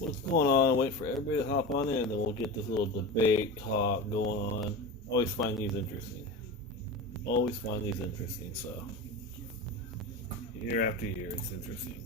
What's going on? Wait for everybody to hop on in, then we'll get this little debate talk going on. Always find these interesting. Always find these interesting. So, year after year, it's interesting.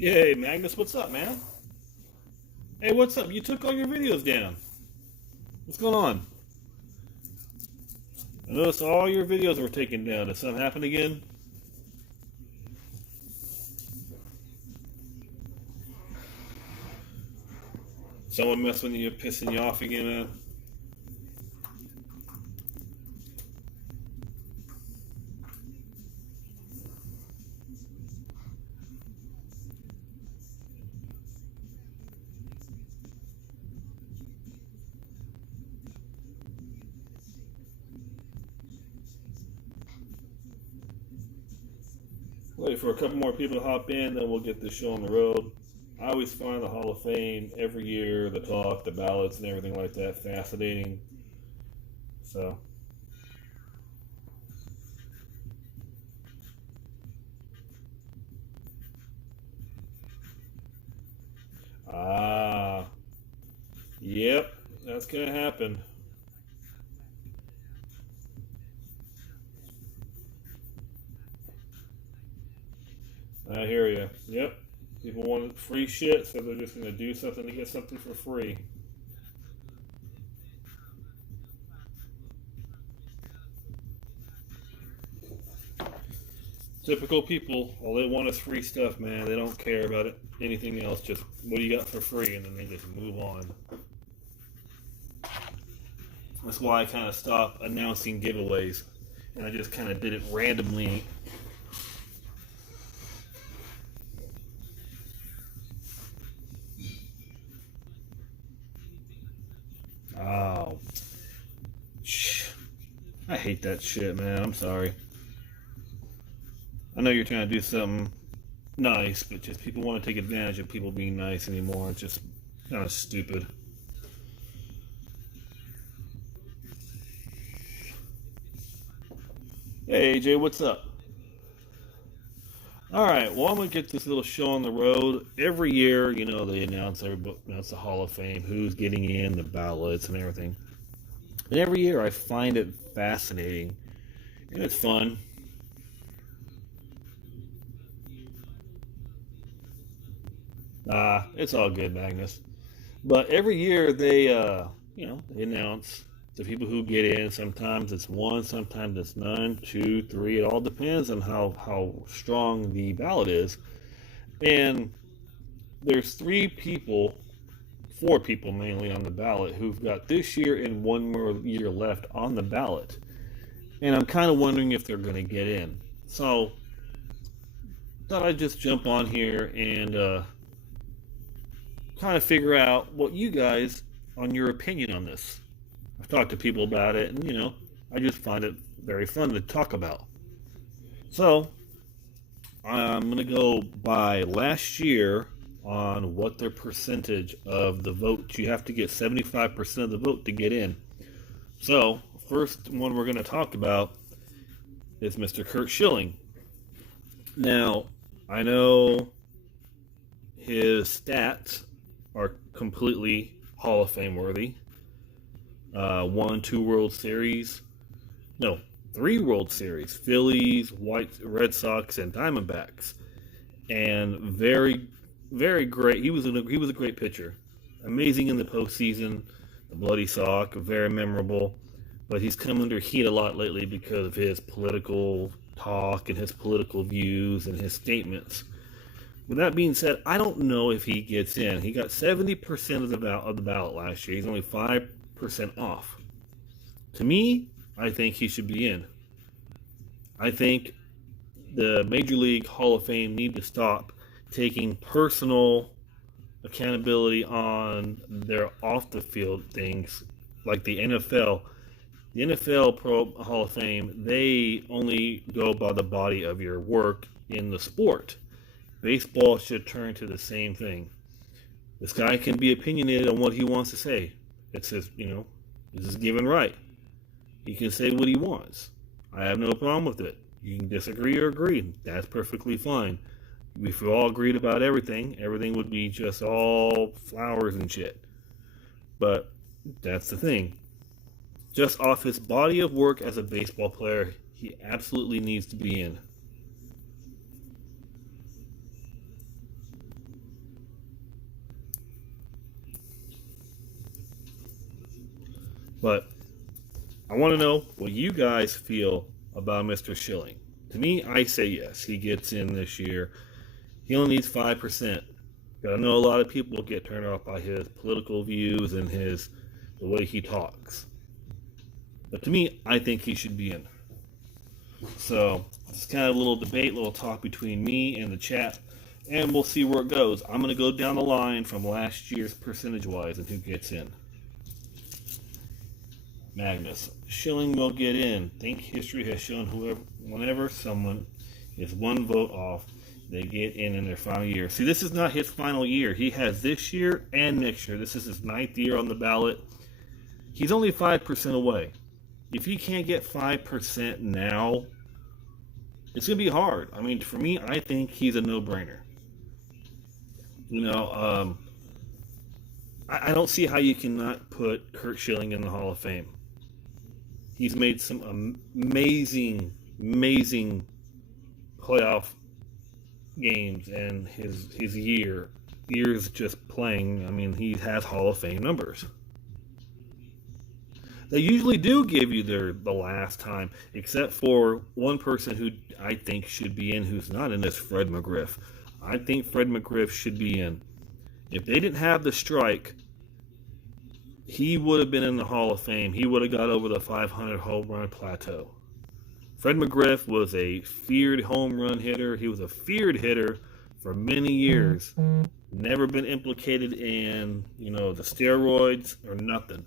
Yay, Magnus, what's up, man? Hey, what's up? You took all your videos down. What's going on? I noticed all your videos were taken down. Did something happen again? Someone messing with you, pissing you off again, man? Wait for a couple more people to hop in, then we'll get this show on the road. I always find the Hall of Fame every year, the talk, the ballots, and everything like that fascinating. So, ah, yep, that's gonna happen. I hear you. Yep. People want free shit, so they're just gonna do something to get something for free. Typical people, all they want is free stuff, man. They don't care about it, anything else. Just what do you got for free, and then they just move on. That's why I kind of stopped announcing giveaways, and I just kind of did it randomly. Oh, I hate that shit, man. I'm sorry. I know you're trying to do something nice, but just people want to take advantage of people being nice anymore. It's just kind of stupid. Hey AJ, what's up? All right, well I'm gonna get this little show on the road. Every year, they announce the Hall of Fame, who's getting in, the ballots, and everything. And every year, I find it fascinating and it's fun. It's all good, Magnus. But every year they announce the people who get in. Sometimes it's one, sometimes it's none, two, three. It all depends on how strong the ballot is. And there's three people 4 people mainly on the ballot who've got this year and 1 more year left on the ballot. And I'm kind of wondering if they're going to get in. So, thought I'd just jump on here and kind of figure out what you guys, on your opinion on this. I've talked to people about it, and I just find it very fun to talk about. So, I'm going to go by last year on what their percentage of the vote. You have to get 75% of the vote to get in. So, first one we're going to talk about is Mr. Curt Schilling. Now, I know his stats are completely Hall of Fame worthy. 1, 2 World Series. No, 3 World Series. Phillies, Red Sox, and Diamondbacks. And very, very great. He was a great pitcher. Amazing in the postseason. The Bloody Sock, very memorable. But he's come under heat a lot lately because of his political talk and his political views and his statements. With that being said, I don't know if he gets in. He got 70% of the ballot last year. He's only 5% off. To me, I think he should be in. I think the Major League Hall of Fame need to stop taking personal accountability on their off-the-field things like the NFL. The NFL Pro Hall of Fame, they only go by the body of your work in the sport. Baseball should turn to the same thing. This guy can be opinionated on what he wants to say. It's his, it's his given right. He can say what he wants. I have no problem with it. You can disagree or agree. That's perfectly fine. If we all agreed about everything would be just all flowers and shit. But that's the thing. Just off his body of work as a baseball player, he absolutely needs to be in. But I want to know what you guys feel about Mr. Schilling. To me, I say yes. He gets in this year. He only needs 5%. But I know a lot of people get turned off by his political views and the way he talks. But to me, I think he should be in. So, it's kind of a little debate, little talk between me and the chat. And we'll see where it goes. I'm going to go down the line from last year's percentage-wise and who gets in. Magnus. Schilling will get in. Think history has shown whenever someone is 1 vote off, they get in their final year. See, this is not his final year. He has this year and next year. This is his 9th year on the ballot. He's only 5% away. If he can't get 5% now, it's going to be hard. I mean, for me, I think he's a no-brainer. I don't see how you cannot put Curt Schilling in the Hall of Fame. He's made some amazing playoff games, and his years just playing. I mean, he has Hall of Fame numbers. They usually do give you the last time, except for one person who I think should be in, who's not in, is Fred McGriff. I think Fred McGriff should be in. If they didn't have the strike, he would have been in the Hall of Fame. He would have got over the 500 home run plateau. Fred McGriff was a feared home run hitter. He was a feared hitter for many years. Never been implicated in, the steroids or nothing.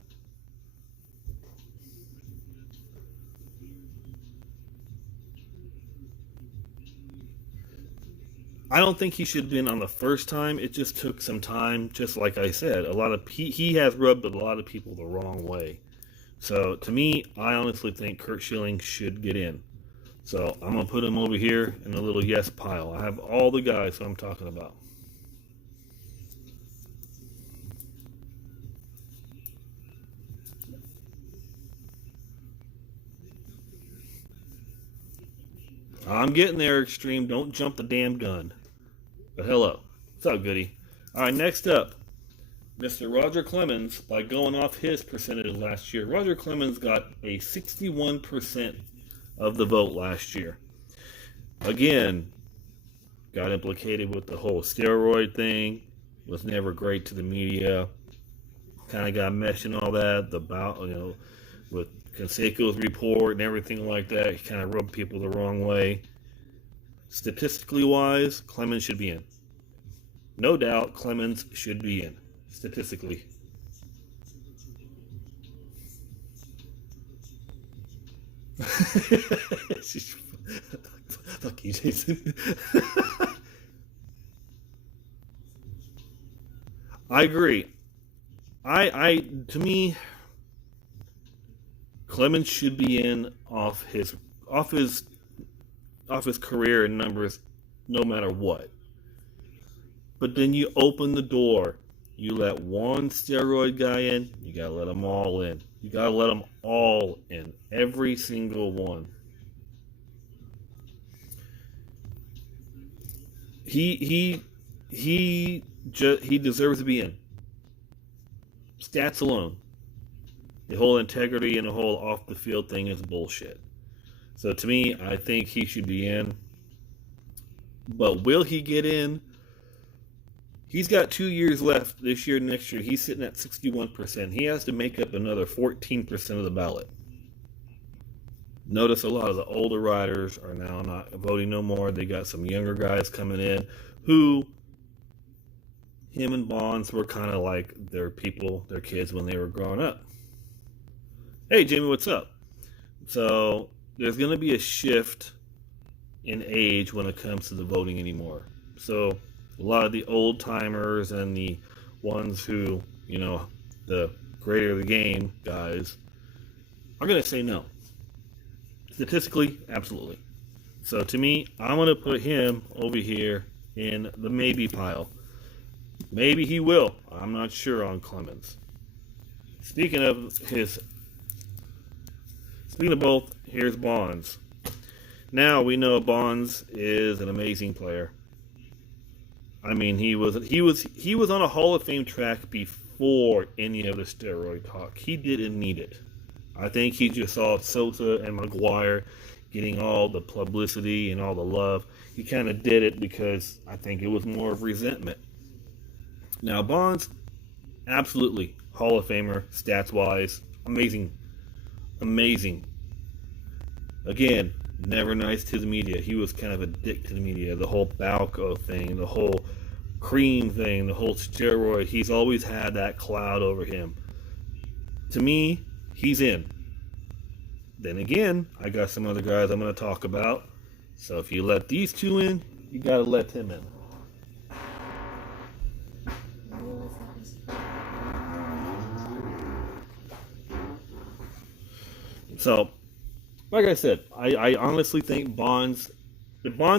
I don't think he should have been on the first time. It just took some time. Just like I said, he has rubbed a lot of people the wrong way. So to me, I honestly think Curt Schilling should get in. So I'm gonna put him over here in the little yes pile. I have all the guys I'm talking about. I'm getting there, Extreme. Don't jump the damn gun. But hello. What's up, Goody? All right, next up, Mr. Roger Clemens. By going off his percentage last year, Roger Clemens got a 61% of the vote last year. Again, got implicated with the whole steroid thing. Was never great to the media. kind of got meshed and all that. With Canseco's report and everything like that, he kind of rubbed people the wrong way. Statistically wise, Clemens should be in. No doubt, Clemens should be in. Statistically. Fuck you, Jason. I agree. To me, Clemens should be in off his career and numbers, no matter what. But then you open the door. You let one steroid guy in. You gotta let them all in. You gotta let them all in. Every single one. He deserves to be in. Stats alone. The whole integrity and the whole off the field thing is bullshit. So to me, I think he should be in. But will he get in? He's got 2 years left this year, next year. He's sitting at 61%. He has to make up another 14% of the ballot. Notice a lot of the older riders are now not voting no more. They got some younger guys coming in who, him and Bonds were kind of like their kids when they were growing up. Hey, Jamie, what's up? So there's going to be a shift in age when it comes to the voting anymore. So a lot of the old timers and the ones who, the greater the game guys are going to say no. Statistically, absolutely. So to me, I'm going to put him over here in the maybe pile. Maybe he will. I'm not sure on Clemens. Speaking of both, here's Bonds. Now we know Bonds is an amazing player. I mean, he was on a Hall of Fame track before any of the steroid talk. He didn't need it. I think he just saw Sosa and McGuire getting all the publicity and all the love. He kind of did it because I think it was more of resentment. Now, Bonds, absolutely Hall of Famer, stats-wise, amazing. Again, never nice to the media. He was kind of a dick to the media. The whole Balco thing, the whole cream thing, the whole steroid. He's always had that cloud over him. To me, he's in. Then again, I got some other guys I'm going to talk about. So if you let these two in, you got to let him in. So, like I said, I honestly think if Bonds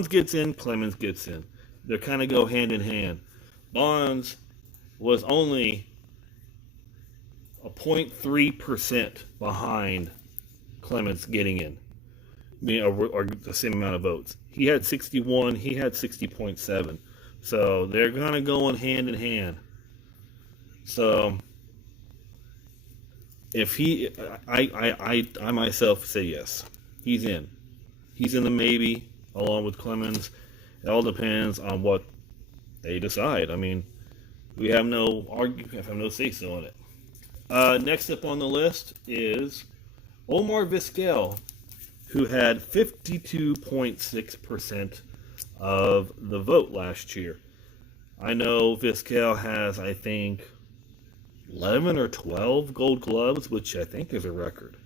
gets in, Clemens gets in. They kind of go hand in hand. Bonds was only a 0.3% behind Clemens getting in, or the same amount of votes. He had 61, he had 60.7. So they're kind of going hand in hand. So if I myself say yes, he's in. He's in the maybe, along with Clemens. It all depends on what they decide. I mean, we have no say-so on it. Next up on the list is Omar Vizquel, who had 52.6% of the vote last year. I know Vizquel has, I think, 11 or 12 Gold Gloves, which I think is a record.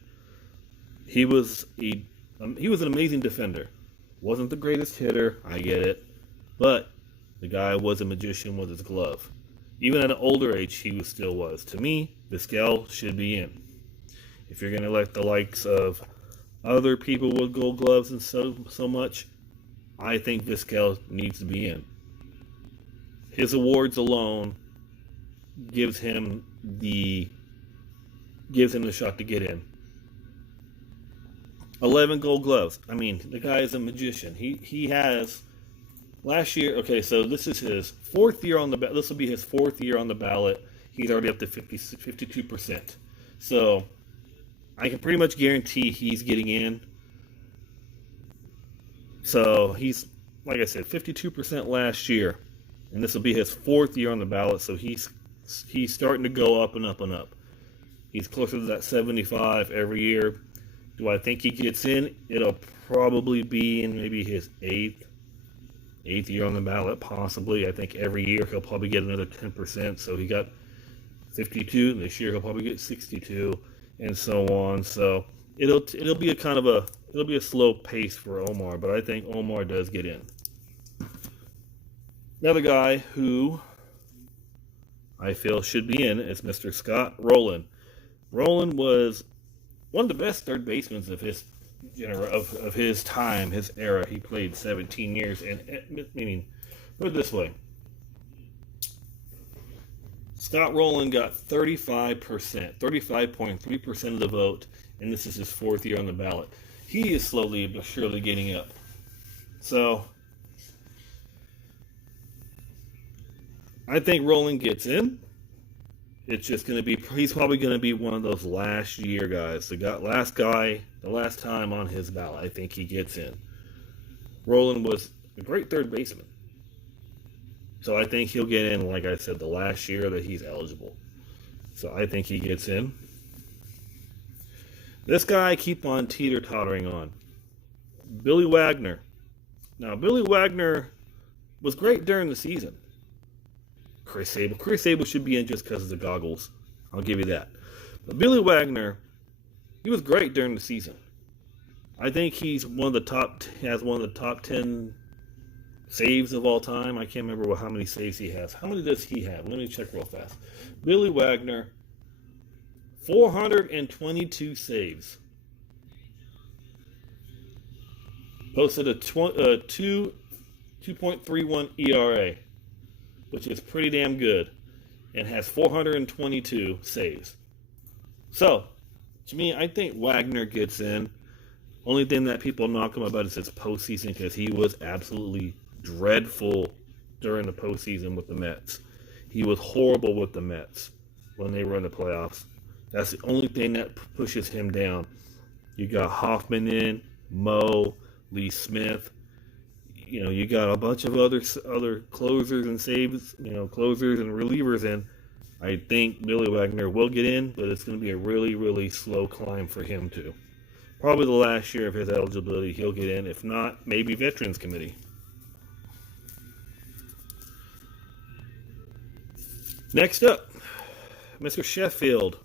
He was an amazing defender. Wasn't the greatest hitter, I get it, but the guy was a magician with his glove. Even at an older age, he still was. To me, Vizquel should be in. If you're going to let the likes of other people with Gold Gloves and so much, I think Vizquel needs to be in. His awards alone gives him the shot to get in. 11 Gold Gloves. I mean, the guy is a magician. He has last year. Okay, so this is his fourth year on the ballot. This will be his fourth year on the ballot. He's already up to 52%. So I can pretty much guarantee he's getting in. So he's, like I said, 52% last year, and this will be his fourth year on the ballot. So he's he's starting to go up and up and up. He's closer to that 75 every year. Do I think he gets in? It'll probably be in maybe his eighth year on the ballot, possibly. I think every year he'll probably get another 10%. So he got 52, and this year he'll probably get 62, and so on. So it'll be a slow pace for Omar, but I think Omar does get in. Another guy who I feel should be in is Mr. Scott Rowland. Rowland was one of the best third basemen of his time, his era. He played 17 years, and meaning, put it this way: Scott Rowland got 35.3% of the vote, and this is his 4th year on the ballot. He is slowly but surely getting up. So I think Rowland gets in. It's just going to be, he's probably going to be one of those last year guys. The last time on his ballot, I think he gets in. Rowland was a great third baseman. So I think he'll get in, like I said, the last year that he's eligible. So I think he gets in. This guy I keep on teeter-tottering on. Billy Wagner. Now, Billy Wagner was great during the season. Chris Sable should be in just because of the goggles. I'll give you that. But Billy Wagner, he was great during the season. I think has one of the top 10 saves of all time. I can't remember how many saves he has. How many does he have? Let me check real fast. Billy Wagner, 422 saves. Posted a 2.31 ERA. Which is pretty damn good, and has 422 saves. So, to me, I think Wagner gets in. Only thing that people knock him about is his postseason, because he was absolutely dreadful during the postseason with the Mets. He was horrible with the Mets when they were in the playoffs. That's the only thing that pushes him down. You got Hoffman in, Mo, Lee Smith. You got a bunch of other closers and saves, closers and relievers in. I think Billy Wagner will get in, but it's going to be a really, really slow climb for him too. Probably the last year of his eligibility, he'll get in. If not, maybe Veterans Committee. Next up, Mr. Sheffield.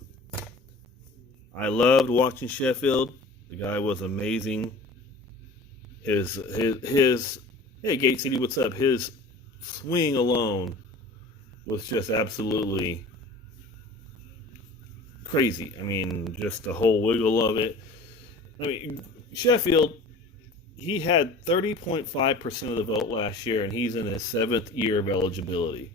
I loved watching Sheffield. The guy was amazing. His hey, Gate City, what's up? His swing alone was just absolutely crazy. I mean, just the whole wiggle of it. I mean, Sheffield, he had 30.5% of the vote last year, and he's in his 7th year of eligibility.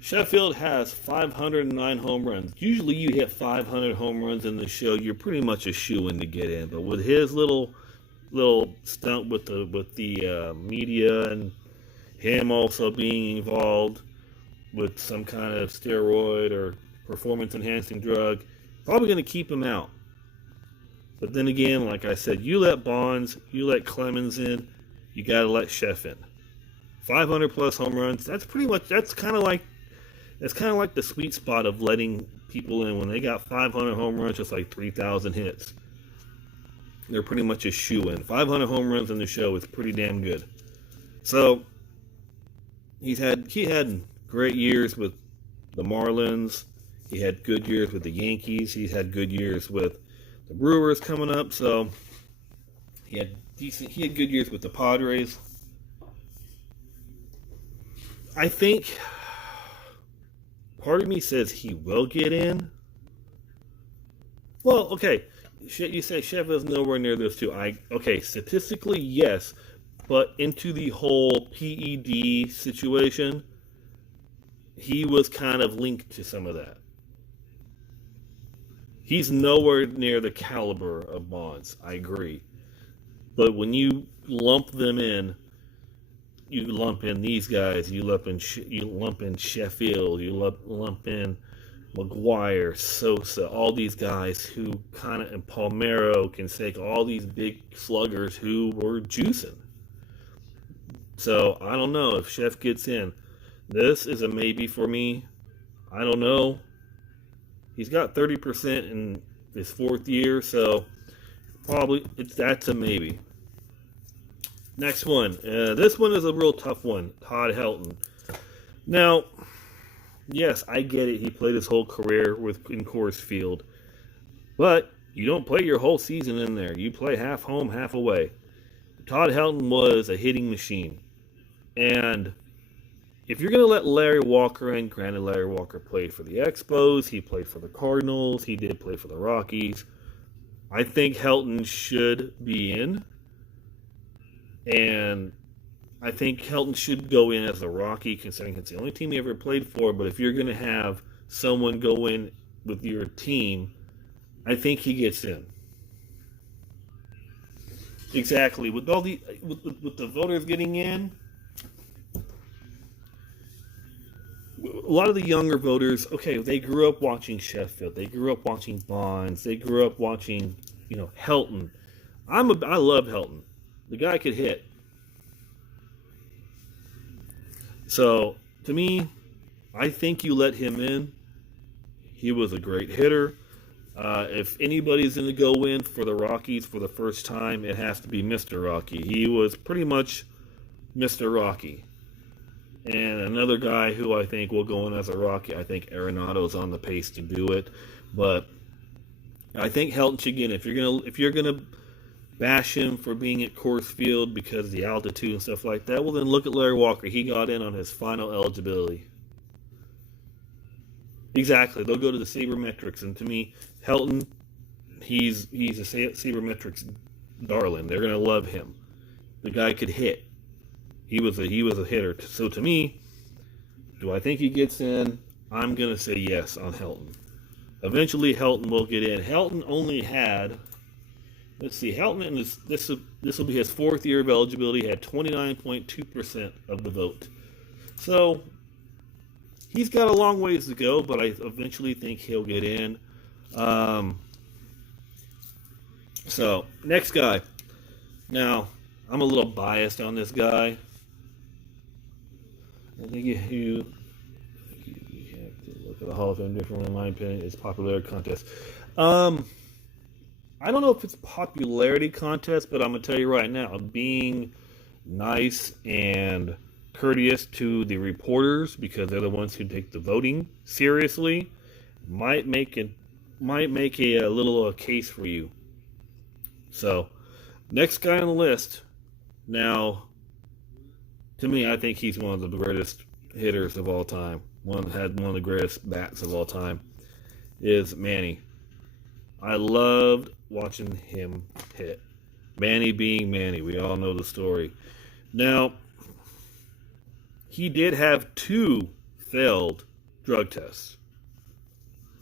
Sheffield has 509 home runs. Usually you hit 500 home runs in the show, you're pretty much a shoo-in to get in. But with his little stunt with the media and him also being involved with some kind of steroid or performance-enhancing drug, probably going to keep him out. But then again, like I said, you let Bonds, you let Clemens in, you got to let Sheff in. 500 plus home runs. That's kind of like the sweet spot of letting people in. When they got 500 home runs, just like 3,000 hits, they're pretty much a shoe-in. 500 home runs in the show is pretty damn good. So he had great years with the Marlins. He had good years with the Yankees. He had good years with the Brewers coming up. So he had good years with the Padres. I think part of me says he will get in. Well, okay. You say Sheffield's nowhere near those two. Statistically, yes. But into the whole PED situation, he was kind of linked to some of that. He's nowhere near the caliber of Bonds. I agree. But when you lump them in, you lump in these guys, you lump in Sheffield, you lump in McGuire, Sosa, all these guys who kind of, and Palmeiro, Canseco, all these big sluggers who were juicing. So I don't know if Sheff gets in. This is a maybe for me. I don't know. He's got 30% in his fourth year, so probably that's a maybe. Next one. This one is a real tough one. Todd Helton. Now, yes, I get it. He played his whole career in Coors Field. But you don't play your whole season in there. You play half home, half away. Todd Helton was a hitting machine. And if you're going to let Larry Walker in, granted Larry Walker played for the Expos, he played for the Cardinals, he did play for the Rockies. I think Helton should be in. And I think Helton should go in as a Rocky, considering it's the only team he ever played for. But if you're going to have someone go in with your team, I think he gets in. Exactly. With all with the voters getting in, a lot of the younger voters, okay, they grew up watching Sheffield, they grew up watching Bonds, they grew up watching, Helton. I love Helton. The guy could hit. So, to me, I think you let him in. He was a great hitter. If anybody's going to go in for the Rockies for the first time, it has to be Mr. Rocky. He was pretty much Mr. Rocky. And another guy who I think will go in as a Rocky, I think Arenado's on the pace to do it. But I think Helton should get in. If you're gonna bash him for being at Coors Field because of the altitude and stuff like that, well then look at Larry Walker. He got in on his final eligibility. Exactly. They'll go to the sabermetrics, and to me, Helton, he's a sabermetrics darling. They're gonna love him. The guy could hit. He was a hitter. So to me, do I think he gets in? I'm gonna say yes on Helton. Eventually, Helton will get in. Helton only had, let's see, Helton in this will be his fourth year of eligibility. Had 29.2% of the vote. So he's got a long ways to go, but I eventually think he'll get in. So, next guy. Now, I'm a little biased on this guy. I think you have to look at the Hall of Fame differently, in my opinion. It's popularity contest. I don't know if it's a popularity contest, but I'm going to tell you right now, being nice and courteous to the reporters, because they're the ones who take the voting seriously, might make a little case for you. So, next guy on the list. Now, to me, I think he's one of the greatest hitters of all time. Had one of the greatest bats of all time. Is Manny. I loved watching him hit. Manny being Manny. We all know the story. Now, he did have 2 failed drug tests.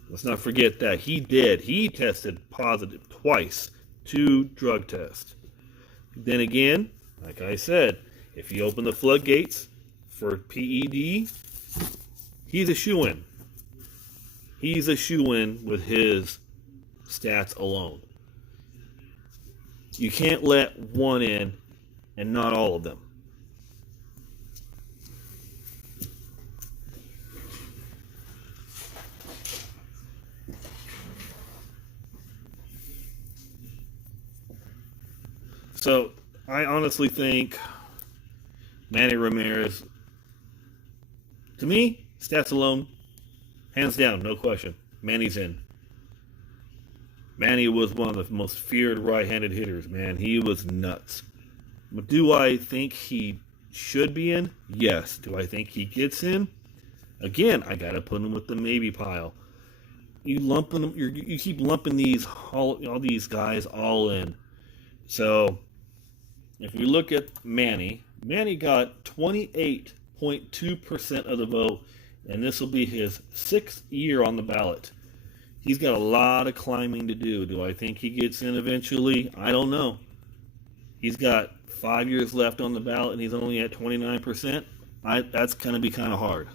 Let's not forget that. He did. He tested positive twice. 2 drug tests. Then again, like I said, if you open the floodgates for PED, he's a shoo-in. He's a shoo-in with his stats alone. You can't let one in and not all of them. So, I honestly think Manny Ramirez, to me, stats alone, hands down, no question, Manny's in. Manny was one of the most feared right-handed hitters, man. He was nuts. But do I think he should be in? Yes. Do I think he gets in? Again, I got to put him with the maybe pile. You keep lumping all these guys all in. So, if we look at Manny got 28.2% of the vote, and this will be his 6th year on the ballot. He's got a lot of climbing to do. Do I think he gets in eventually? I don't know. He's got 5 years left on the ballot, and he's only at 29%. That's going to be kind of hard.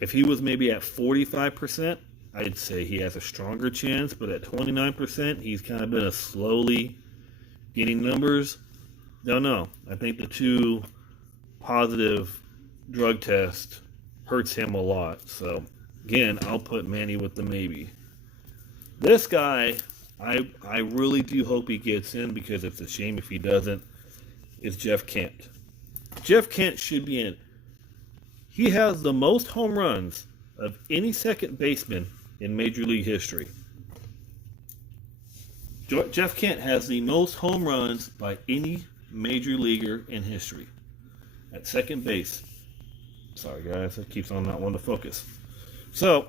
If he was maybe at 45%, I'd say he has a stronger chance, but at 29%, he's kind of been slowly getting numbers. Don't know. I think the 2 positive drug tests hurts him a lot. So again, I'll put Manny with the maybe. This guy, I really do hope he gets in, because it's a shame if he doesn't, is Jeff Kent. Jeff Kent should be in. He has the most home runs of any second baseman in Major League history. Jeff Kent has the most home runs by any major leaguer in history at second base. Sorry, guys, it keeps on not wanting to focus. So,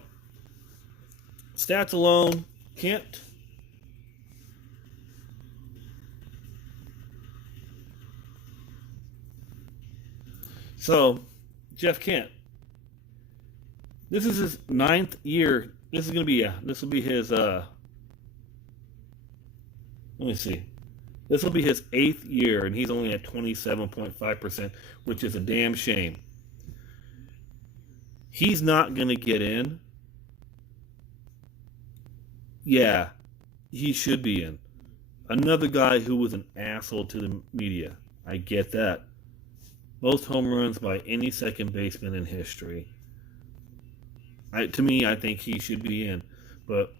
stats alone, Kent. So, Jeff Kent. This is his 9th year. This will be his, let me see. This will be his 8th year, and he's only at 27.5%, which is a damn shame. He's not going to get in. Yeah, he should be in. Another guy who was an asshole to the media. I get that. Most home runs by any second baseman in history. To me, I think he should be in. But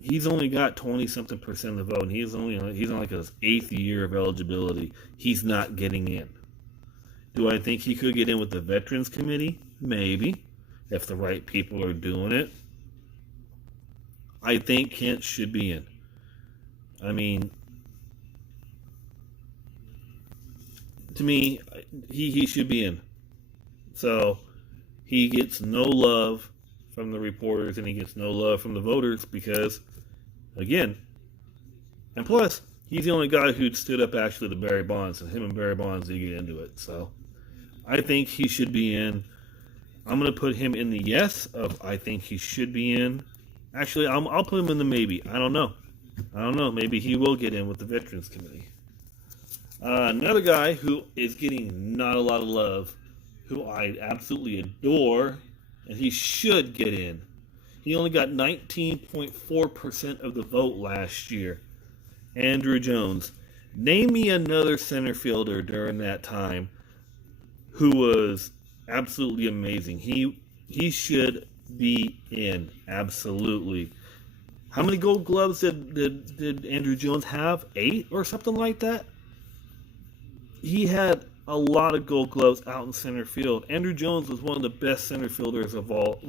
he's only got 20-something% of the vote, and he's on like his 8th year of eligibility. He's not getting in. Do I think he could get in with the Veterans Committee? Maybe, if the right people are doing it. I think Kent should be in. I mean, to me, he should be in. So, he gets no love from the reporters, and he gets no love from the voters because, again, and plus, he's the only guy who stood up actually to Barry Bonds, and him and Barry Bonds did get into it. So, I think he should be in. I'm going to put him in the yes of I think he should be in. Actually, I'll put him in the maybe. I don't know. Maybe he will get in with the Veterans Committee. Another guy who is getting not a lot of love, who I absolutely adore, and he should get in. He only got 19.4% of the vote last year. Andrew Jones. Name me another center fielder during that time who was absolutely amazing. He should be in. Absolutely. How many Gold Gloves did Andrew Jones have? 8 or something like that? He had a lot of Gold Gloves out in center field. Andrew Jones was one of the best center fielders not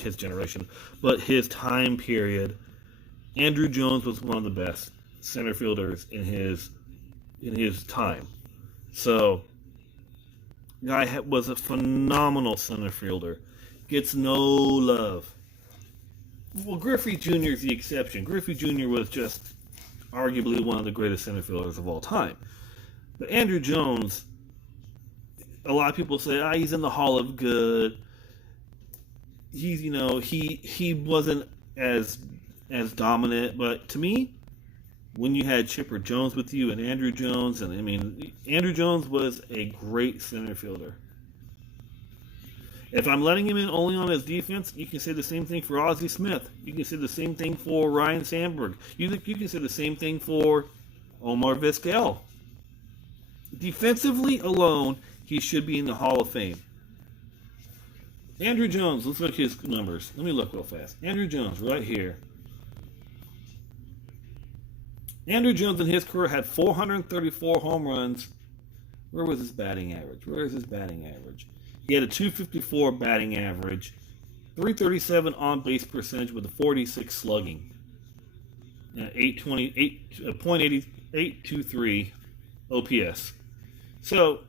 his generation, but his time period. Andrew Jones was one of the best center fielders in his time. So, guy was a phenomenal center fielder. Gets no love. Well, Griffey Jr. is the exception. Griffey Jr. was just arguably one of the greatest center fielders of all time. But Andrew Jones, a lot of people say, he's in the Hall of Good. He wasn't as dominant, but to me, when you had Chipper Jones with you and Andrew Jones, Andrew Jones was a great center fielder. If I'm letting him in only on his defense, you can say the same thing for Ozzie Smith. You can say the same thing for Ryan Sandberg. You can say the same thing for Omar Vizquel. Defensively alone, he should be in the Hall of Fame. Andrew Jones, let's look at his numbers. Let me look real fast. Andrew Jones, right here. Andrew Jones in his career had 434 home runs. Where was his batting average? Where is his batting average? He had a 254 batting average, 337 on-base percentage with a 46 slugging, and 823 OPS. So,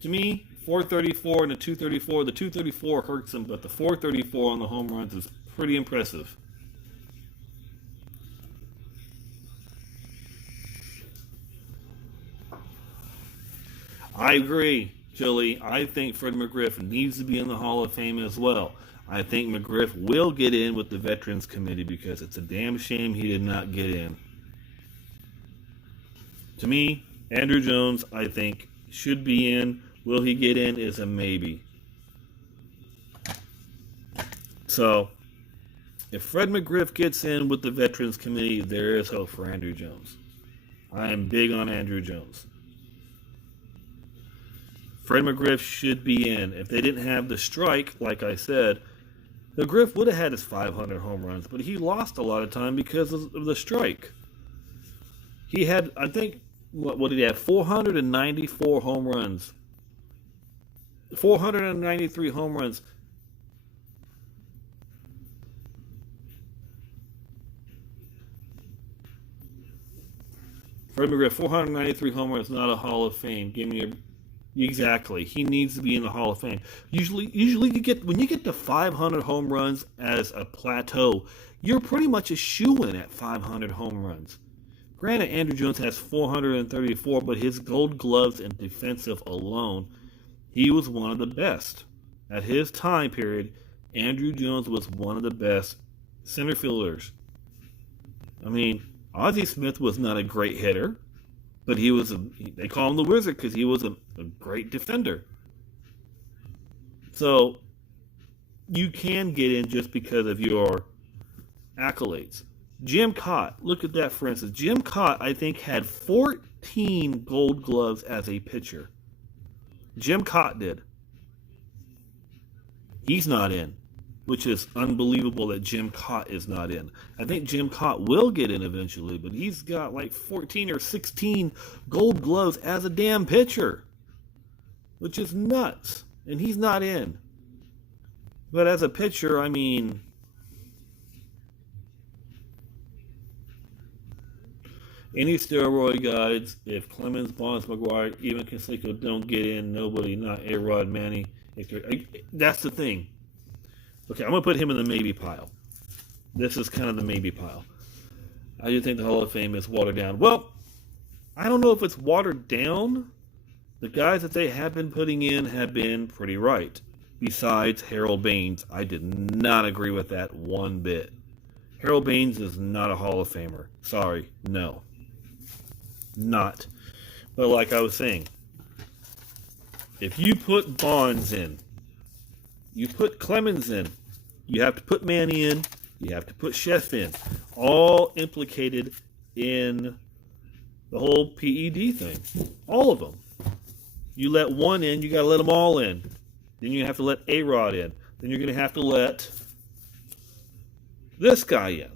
to me, 434 and a 234. The 234 hurts him, but the 434 on the home runs is pretty impressive. I agree, Joey. I think Fred McGriff needs to be in the Hall of Fame as well. I think McGriff will get in with the Veterans Committee because it's a damn shame he did not get in. To me, Andrew Jones, I think, should be in. Will he get in is a maybe. So, if Fred McGriff gets in with the Veterans Committee, there is hope for Andrew Jones. I am big on Andrew Jones. Fred McGriff should be in. If they didn't have the strike, like I said, McGriff would have had his 500 home runs, but he lost a lot of time because of the strike. He had, I think, what did he have? 494 home runs. 493 home runs. Fred McGriff, 493 home runs, not a Hall of Fame. Give me a exactly. He needs to be in the Hall of Fame. Usually you get when you get to 500 home runs as a plateau, you're pretty much a shoo-in at 500 home runs. Granted, Andrew Jones has 434, but his Gold Gloves and defensive alone, he was one of the best. At his time period, Andrew Jones was one of the best center fielders. I mean, Ozzie Smith was not a great hitter, but they call him the Wizard because he was a great defender. So, you can get in just because of your accolades. Jim Cott, look at that for instance. Jim Cott, I think, had 14 Gold Gloves as a pitcher. Jim Cott did. He's not in, which is unbelievable that Jim Cott is not in. I think Jim Cott will get in eventually, but he's got like 14 or 16 Gold Gloves as a damn pitcher, which is nuts, and he's not in. But as a pitcher, I mean, any steroid guys, if Clemens, Bonds, McGwire, even Canseco don't get in, nobody, not A-Rod, Manny. That's the thing. Okay, I'm going to put him in the maybe pile. This is kind of the maybe pile. I do think the Hall of Fame is watered down. Well, I don't know if it's watered down. The guys that they have been putting in have been pretty right. Besides Harold Baines, I did not agree with that one bit. Harold Baines is not a Hall of Famer. Sorry, no. Not. But like I was saying, if you put Bonds in, you put Clemens in, you have to put Manny in, you have to put Chef in, all implicated in the whole PED thing. All of them. You let one in, you got to let them all in. Then you have to let A-Rod in. Then you're going to have to let this guy in.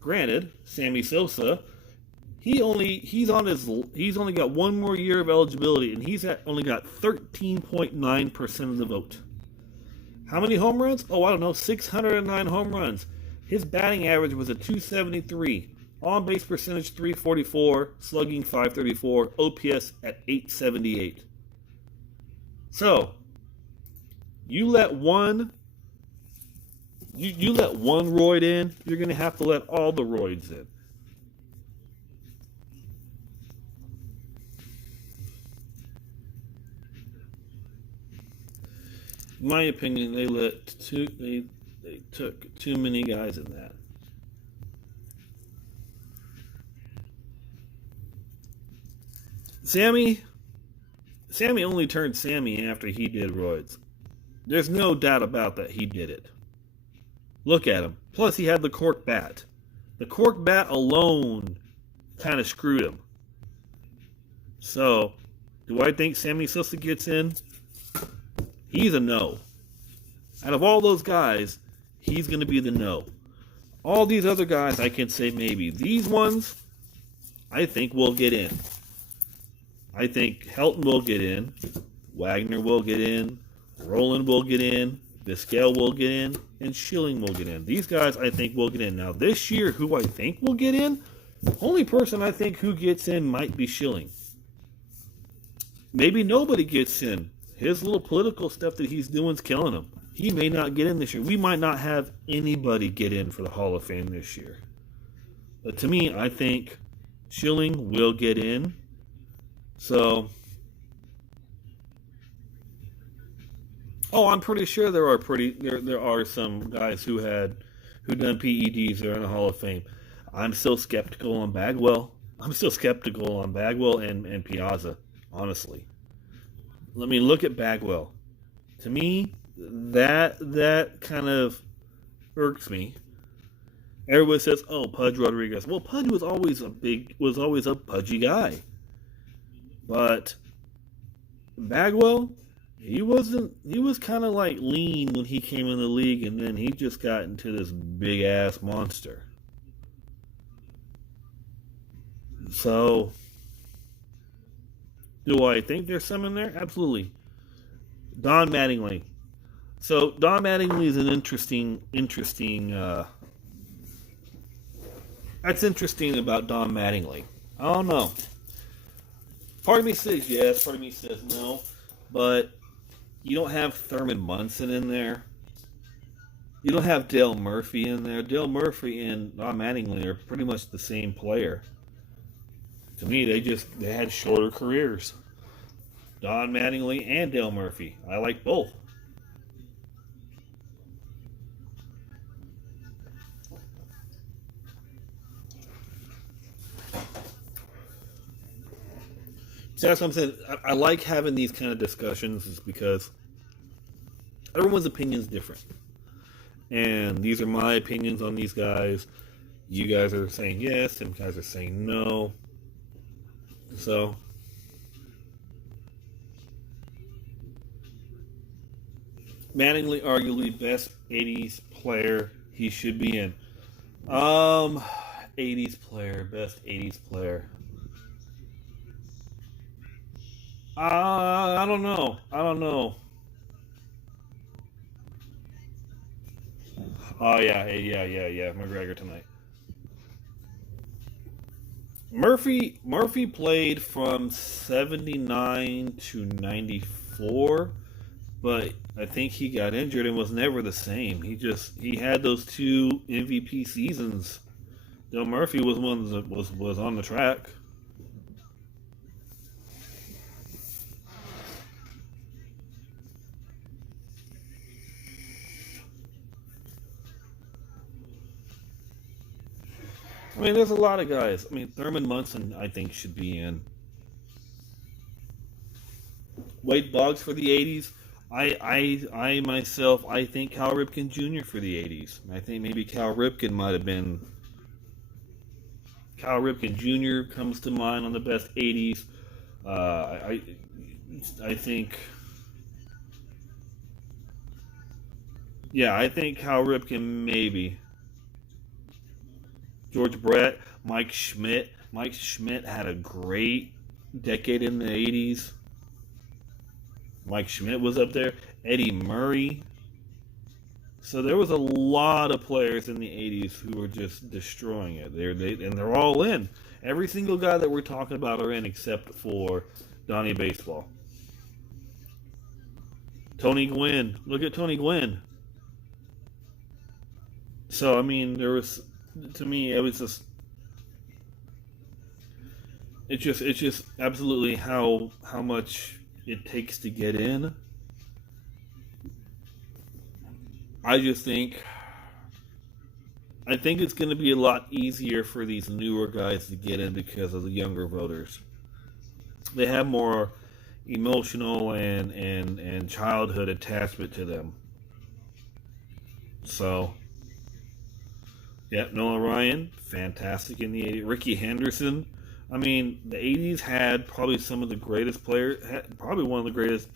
Granted, Sammy Sosa, he's only got one more year of eligibility, and he's only got 13.9% of the vote. How many home runs? Oh, I don't know, 609 home runs. His batting average was a 273. On-base percentage 344, slugging 534, OPS at 878. So, you let one roid in, you're going to have to let all the roids in. In my opinion, they took too many guys in that. Sammy only turned Sammy after he did roids. There's no doubt about that he did it. Look at him. Plus, he had the cork bat. The cork bat alone kind of screwed him. So, do I think Sammy Sosa gets in? He's a no. Out of all those guys, he's going to be the no. All these other guys, I can say maybe. These ones, I think will get in. I think Helton will get in. Wagner will get in. Roland will get in. Vizquel will get in. And Schilling will get in. These guys, I think, will get in. Now, this year, who I think will get in, the only person I think who gets in might be Schilling. Maybe nobody gets in. His little political stuff that he's doing is killing him. He may not get in this year. We might not have anybody get in for the Hall of Fame this year. But to me, I think Schilling will get in. So, I'm pretty sure there are some guys who done PEDs that are in the Hall of Fame. I'm still skeptical on Bagwell. I'm still skeptical on Bagwell and Piazza, honestly. Let me look at Bagwell. To me, that kind of irks me. Everybody says, "Oh, Pudge Rodriguez." Well, Pudge was always a pudgy guy. But Bagwell, he wasn't. He was kind of like lean when he came in the league, and then he just got into this big ass monster. So, do I think there's some in there? Absolutely. Don Mattingly. So Don Mattingly is an interesting. That's interesting about Don Mattingly. I don't know. Part of me says yes, part of me says no, but you don't have Thurman Munson in there. You don't have Dale Murphy in there. Dale Murphy and Don Mattingly are pretty much the same player. To me, they had shorter careers. Don Mattingly and Dale Murphy. I like both. So that's what I'm saying. I like having these kind of discussions is because everyone's opinion is different. And these are my opinions on these guys. You guys are saying yes, some guys are saying no. So, Mattingly, arguably best 80s player he should be in. 80s player, best 80s player. I don't know. I don't know. Oh yeah. McGregor tonight. Murphy played from 79 to 94, but I think he got injured and was never the same. He had those two MVP seasons. Dale Murphy was one that was on the track. I mean, there's a lot of guys. I mean, Thurman Munson, I think, should be in. Wade Boggs for the 80s. I myself, I think Cal Ripken Jr. for the 80s. I think maybe Cal Ripken might have been. Cal Ripken Jr. comes to mind on the best 80s. I think. Yeah, I think Cal Ripken maybe. George Brett, Mike Schmidt. Mike Schmidt had a great decade in the 80s. Mike Schmidt was up there. Eddie Murray. So there was a lot of players in the 80s who were just destroying it. And they're all in. Every single guy that we're talking about are in except for Donnie Baseball. Tony Gwynn. Look at Tony Gwynn. So, I mean, there was... To me, it was just... It's just absolutely how much it takes to get in. I think it's going to be a lot easier for these newer guys to get in because of the younger voters. They have more emotional and childhood attachment to them. So, yeah, Noah Ryan, fantastic in the 80s. Ricky Henderson. I mean, the 80s had probably some of the greatest players, probably one of the greatest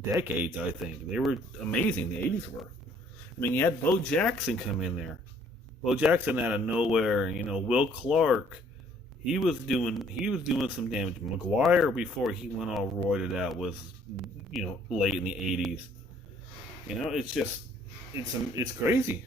decades, I think. They were amazing, the 80s were. I mean, you had Bo Jackson come in there. Bo Jackson out of nowhere, Will Clark, he was doing some damage. McGuire, before he went all roided out, was, late in the 80s. It's just, it's crazy.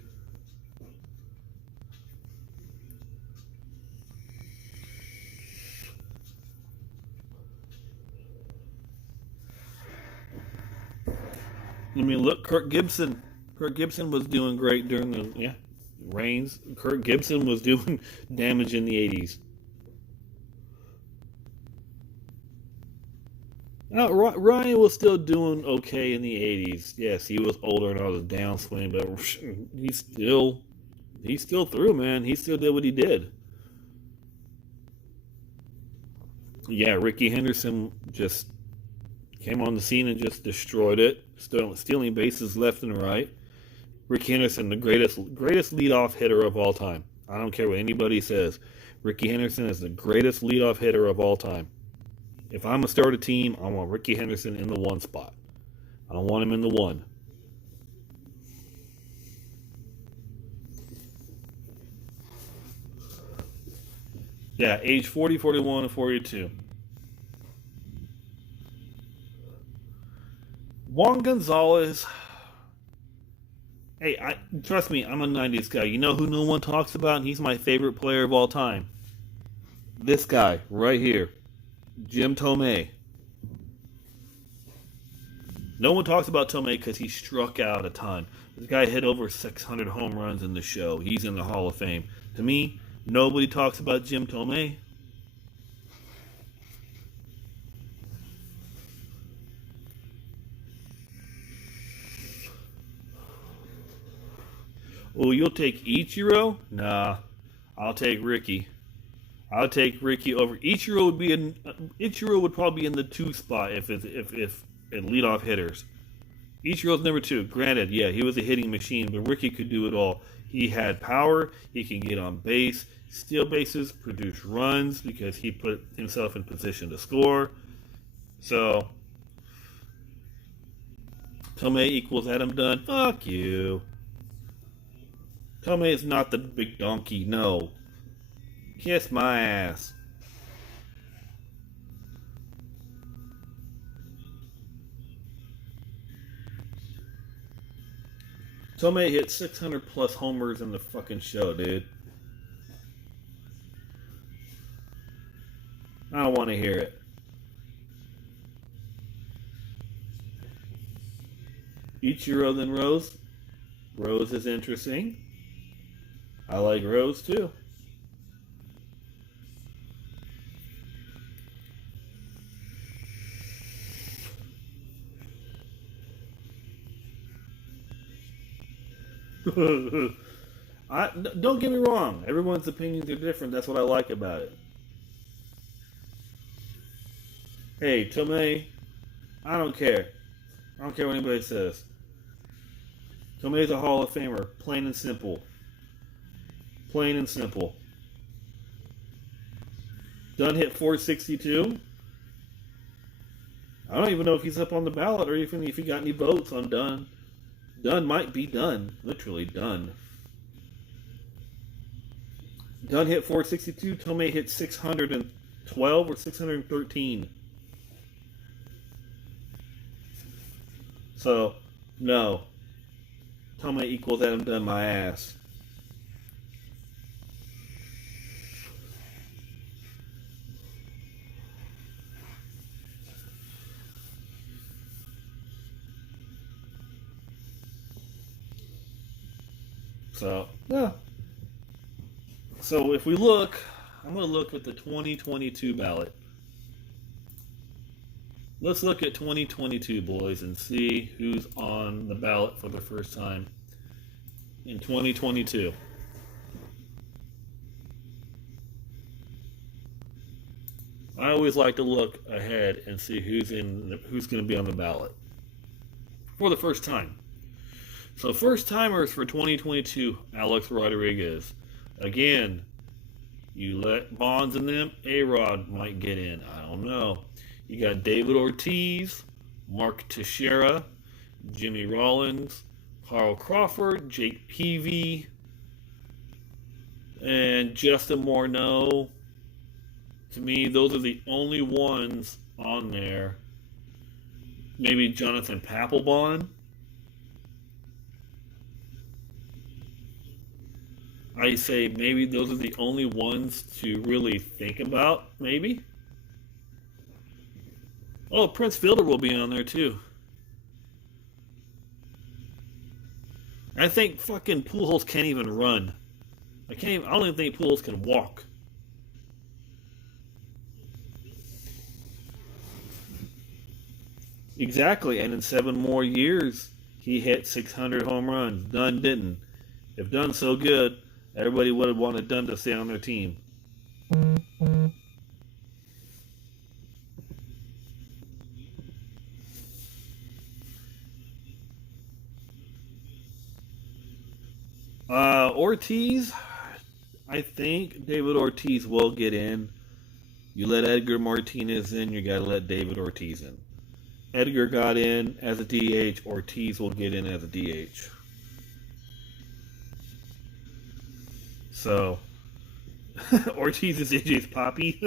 I mean, look, Kirk Gibson. Kirk Gibson was doing great during the Reigns. Kirk Gibson was doing damage in the 80s. Now, Ryan was still doing okay in the 80s. Yes, he was older and all the downswing, but he still threw, man. He still did what he did. Yeah, Ricky Henderson just came on the scene and just destroyed it, stealing bases left and right. Ricky Henderson, the greatest leadoff hitter of all time. I don't care what anybody says. Ricky Henderson is the greatest leadoff hitter of all time. If I'm going to start a team, I want Ricky Henderson in the 1 spot. I don't want him in the 1. Yeah, age 40, 41, and 42. Juan Gonzalez. Hey, trust me, I'm a 90s guy. You know who no one talks about? And he's my favorite player of all time. This guy, right here. Jim Thome. No one talks about Thome because he struck out a ton. This guy hit over 600 home runs in the show. He's in the Hall of Fame. To me, nobody talks about Jim Thome. Oh, you'll take Ichiro? Nah, I'll take Ricky. I'll take Ricky over Ichiro. Ichiro would probably be in the 2 spot if at leadoff hitters. Ichiro's number 2. Granted, yeah, he was a hitting machine, but Ricky could do it all. He had power. He could get on base, steal bases, produce runs because he put himself in position to score. So, Thome equals Adam Dunn. Fuck you. Thome is not the big donkey. No. Kiss my ass. Thome hit 600 plus homers in the fucking show, dude. I don't want to hear it. Ichiro then Rose. Rose is interesting. I like Rose too. Don't get me wrong. Everyone's opinions are different. That's what I like about it. Hey, Thome, I don't care. I don't care what anybody says. Tome's a Hall of Famer. Plain and simple. Plain and simple. Dunn hit 462. I don't even know if he's up on the ballot or even if he got any votes on Dunn. Dunn might be done. Literally done. Dunn hit 462. Thome hit 612 or 613. So, no. Thome equals Adam Dunn my ass. So, yeah. So if we look, I'm going to look at the 2022 ballot. Let's look at 2022, boys, and see who's on the ballot for the first time in 2022. I always like to look ahead and see who's going to be on the ballot for the first time. So first timers for 2022, Alex Rodriguez. Again, you let Bonds and them, A-Rod might get in. I don't know. You got David Ortiz, Mark Teixeira, Jimmy Rollins, Carl Crawford, Jake Peavy, and Justin Morneau. To me, those are the only ones on there. Maybe Jonathan Papelbon. I say maybe those are the only ones to really think about, maybe. Oh, Prince Fielder will be on there too. I think fucking Pujols can't even run. I don't even think Pujols can walk. Exactly, and in 7 more years, he hit 600 home runs. Dunn didn't. If Dunn's so good, everybody would have wanted Dunn to stay on their team. Ortiz, I think David Ortiz will get in. You let Edgar Martinez in, you got to let David Ortiz in. Edgar got in as a DH, Ortiz will get in as a DH. So, Ortiz is AJ's poppy.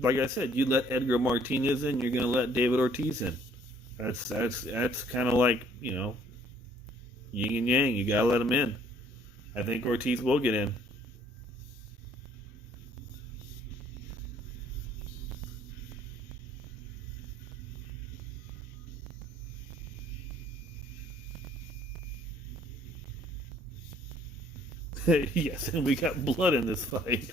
Like I said, you let Edgar Martinez in, you're going to let David Ortiz in. That's kind of like, yin and yang. You got to let him in. I think Ortiz will get in. Yes, and we got blood in this fight.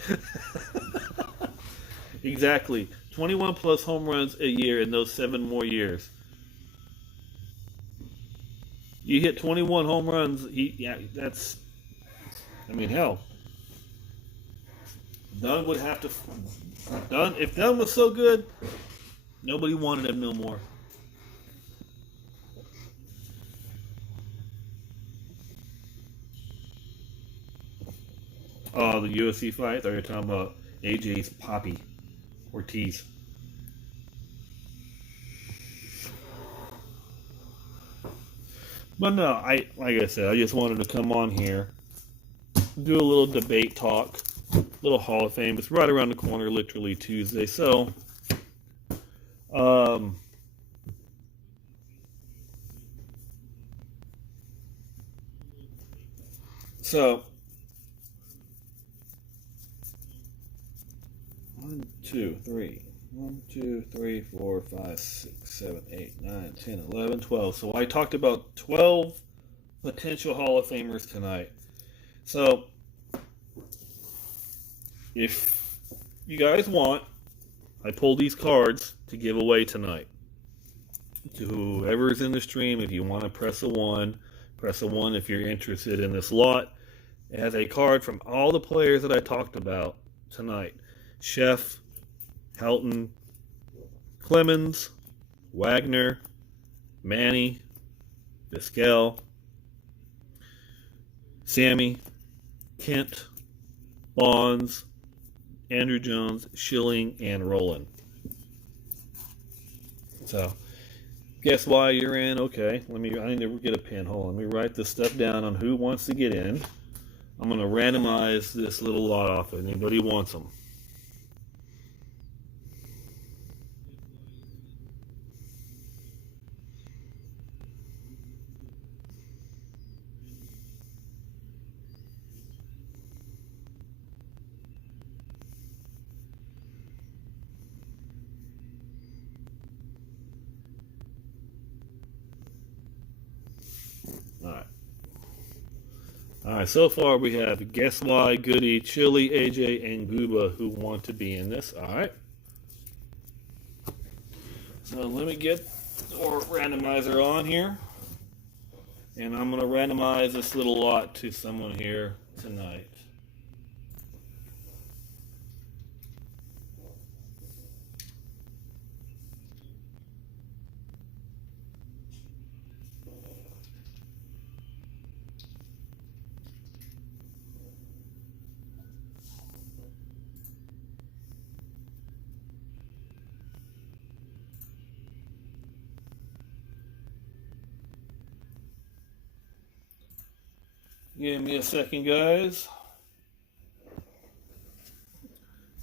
Exactly. 21 plus home runs a year in those 7 more years. You hit 21 home runs, that's... hell. Dunn would have to... If Dunn was so good, nobody wanted him no more. Oh, the UFC fight? I thought you were talking about AJ's Poppy Ortiz. But no, like I said, I just wanted to come on here, do a little debate talk, little Hall of Fame. It's right around the corner, literally Tuesday. So, so 1, 2, 3. 1, 2, 3, 4, 5, 6, 7, 8, 9, 10, 11, 12. So I talked about 12 potential Hall of Famers tonight. So if you guys want, I pulled these cards to give away tonight. To whoever's in the stream, if you want to press a 1, press a 1 if you're interested in this lot. It has a card from all the players that I talked about tonight. Chef, Helton, Clemens, Wagner, Manny, Vizquel, Sammy, Kent, Bonds, Andrew Jones, Schilling, and Roland. So, guess why you're in? Okay, I need to get a pen. Hold on, let me write this stuff down on who wants to get in. I'm going to randomize this little lot off if anybody wants them. All right, so far we have Guess Why, Goody, Chili, AJ, and Gooba who want to be in this. All right. So let me get our randomizer on here. And I'm going to randomize this little lot to someone here tonight. Give me a second, guys.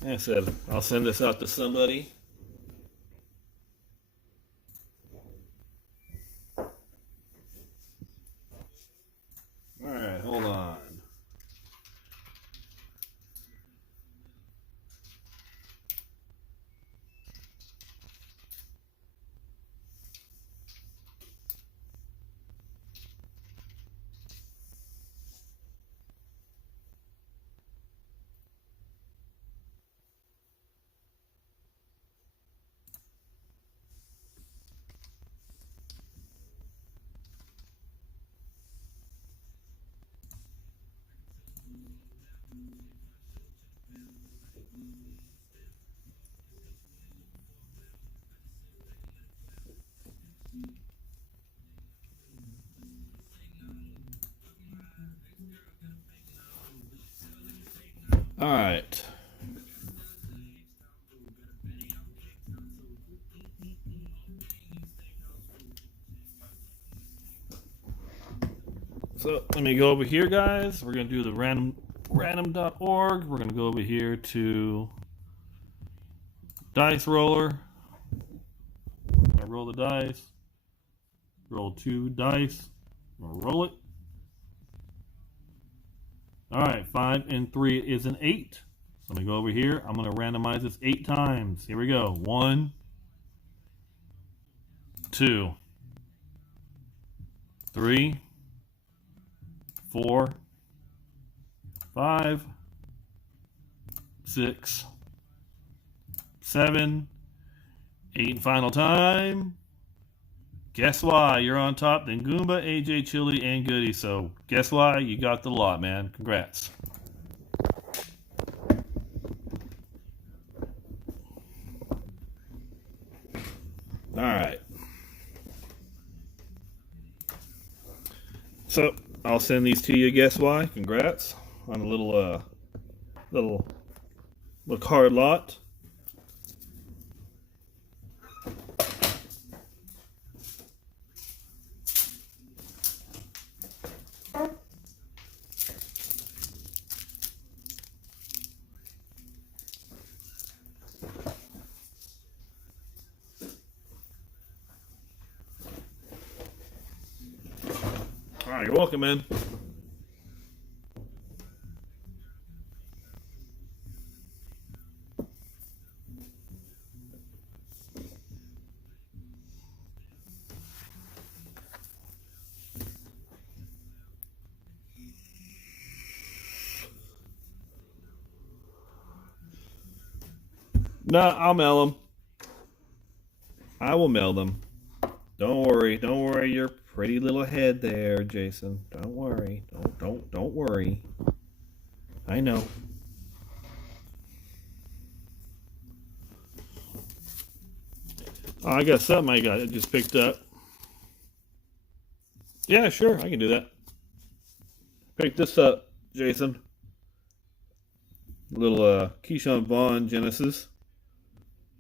Like I said, I'll send this out to somebody. All right, hold on. All right. So let me go over here, guys. We're going to do the random.org. We're going to go over here to dice roller. I roll the dice. Roll 2 dice. Roll it. Alright, 5 and 3 is an 8. So I'm going to go over here. I'm going to randomize this 8 times. Here we go. 1, 2, 3, 4, 5, 6, 7, 8, final time. Guess why? You're on top than Goomba, AJ, Chili, and Goody. So guess why? You got the lot, man. Congrats. All right. So I'll send these to you. Guess why? Congrats on a little card lot. All right, you're welcome, man. No, I'll mail them. I will mail them. Don't worry. Don't worry your pretty little head there, Jason. Don't worry. Don't worry. I know. Oh, I got something I just picked up. Yeah, sure, I can do that. Pick this up, Jason. Little Keyshawn Vaughn Genesis.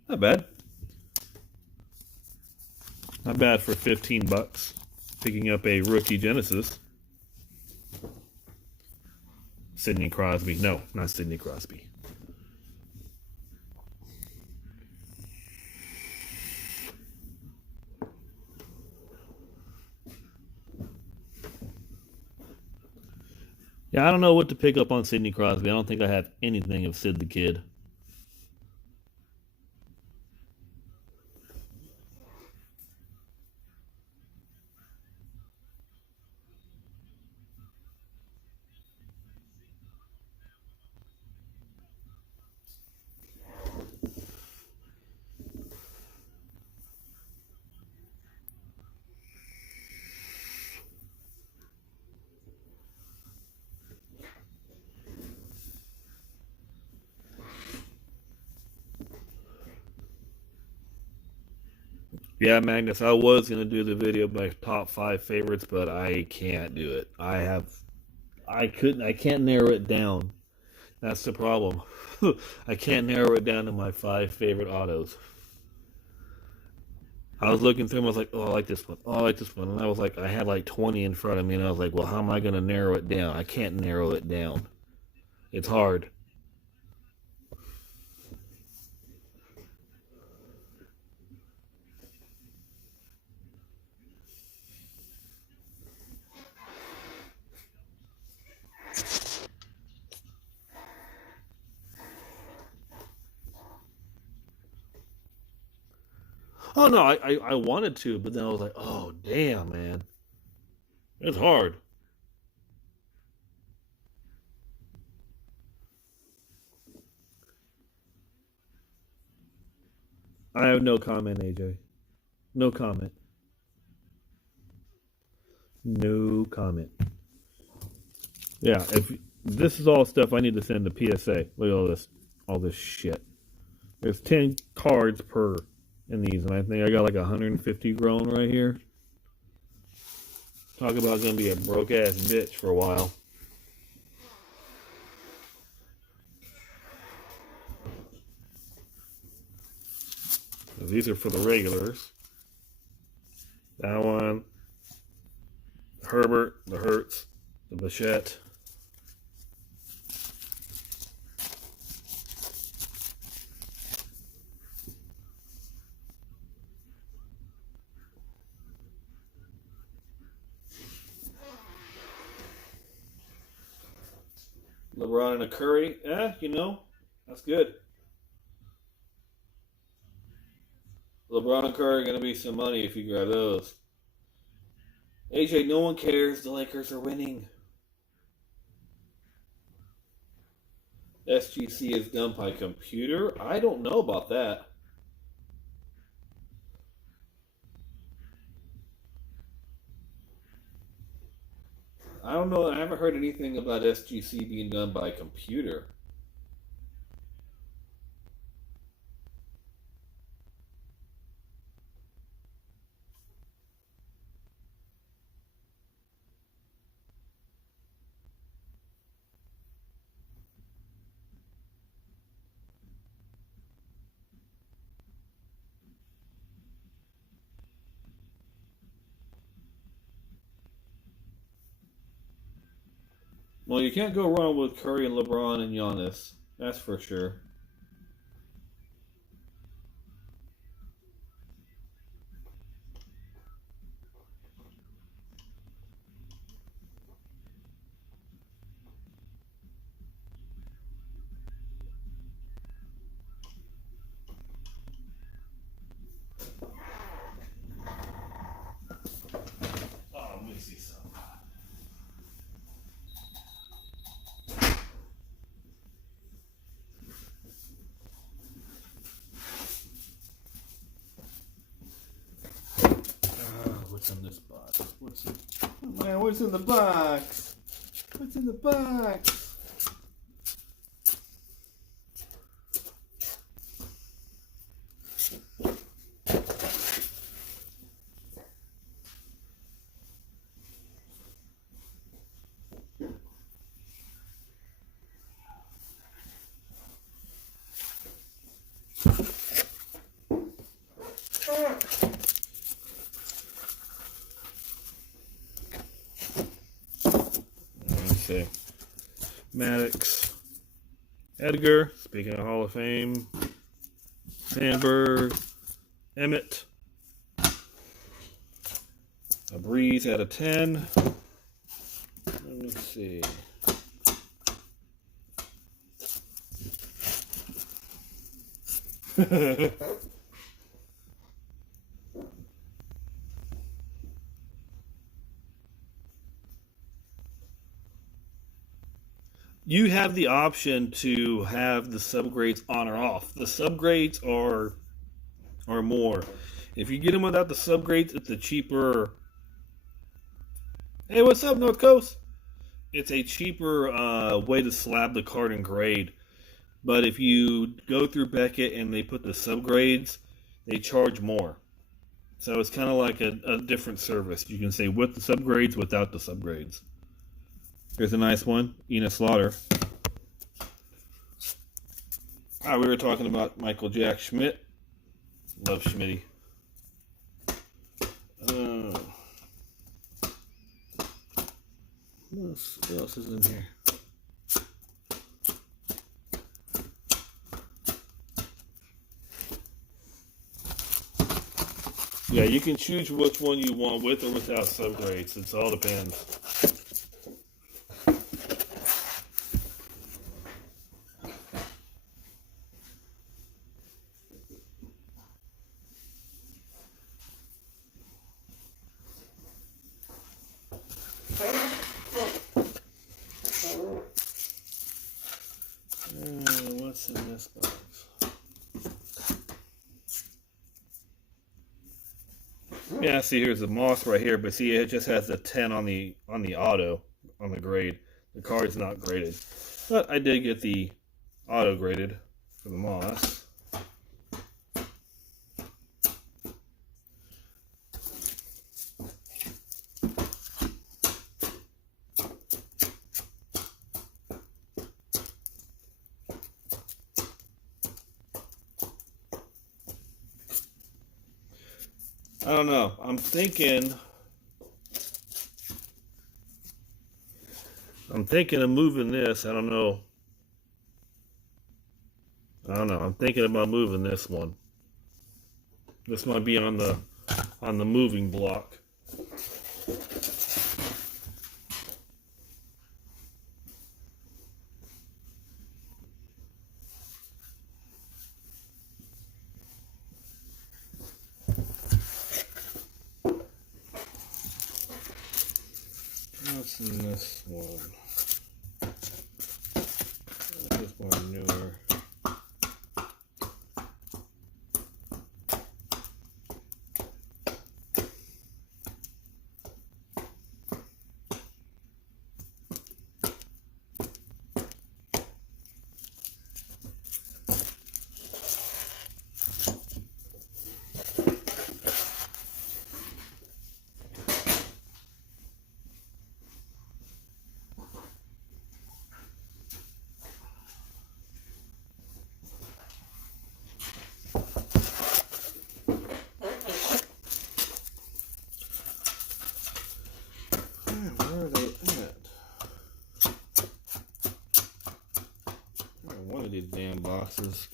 Not bad. Not bad for $15. Picking up a rookie Genesis. Sidney Crosby. No, not Sidney Crosby. Yeah, I don't know what to pick up on Sidney Crosby. I don't think I have anything of Sid the Kid. Yeah, Magnus, I was gonna do the video of my top 5 favorites, but I can't do it. I can't narrow it down. That's the problem. I can't narrow it down to my 5 favorite autos. I was looking through them, I was like, oh, I like this one. Oh, I like this one. And I was like, I had like 20 in front of me, and I was like, well, how am I gonna narrow it down? I can't narrow it down. It's hard. Oh no, I wanted to, but then I was like, oh damn, man. It's hard. I have no comment, AJ. No comment. No comment. Yeah, if this is all stuff I need to send to PSA. Look at all this shit. There's 10 cards per in these, and I think I got like 150 grown right here. Talk about gonna be a broke ass bitch for a while. These are for the regulars. That one, Herbert, the Hurts, The Bichette. LeBron and a Curry. That's good. LeBron and Curry are going to be some money if you grab those. AJ, no one cares. The Lakers are winning. SGC is done by computer? I don't know about that. I don't know. I haven't heard anything about SGC being done by computer. Well, you can't go wrong with Curry and LeBron and Giannis. That's for sure. Oh, let me see something. What's in this box? What's in the box? What's in the box? Okay. Maddox, Edgar, speaking of Hall of Fame, Sandberg, Emmett, a Breeze out of 10. Let me see. You have the option to have the subgrades on or off. The subgrades are more. If you get them without the subgrades, it's a cheaper. Hey, what's up, North Coast? It's a cheaper way to slab the card and grade. But if you go through Beckett and they put the subgrades, they charge more. So it's kind of like a different service. You can say with the subgrades, without the subgrades. Here's a nice one, Ina Slaughter. We were talking about Michael Jack Schmidt. Love Schmitty. What else is in here? Yeah, you can choose which one you want with or without subgrades. It all depends. What's in this box? Yeah, see, here's the Moss right here, but see, it just has a 10 on the auto, on the grade. The card's not graded. But I did get the auto graded for the Moss. I don't know. I'm thinking thinking of moving this. I don't know. I'm thinking about moving this one. This might be on the moving block. What's in this one? This one newer. Where are they at? One of these damn boxes.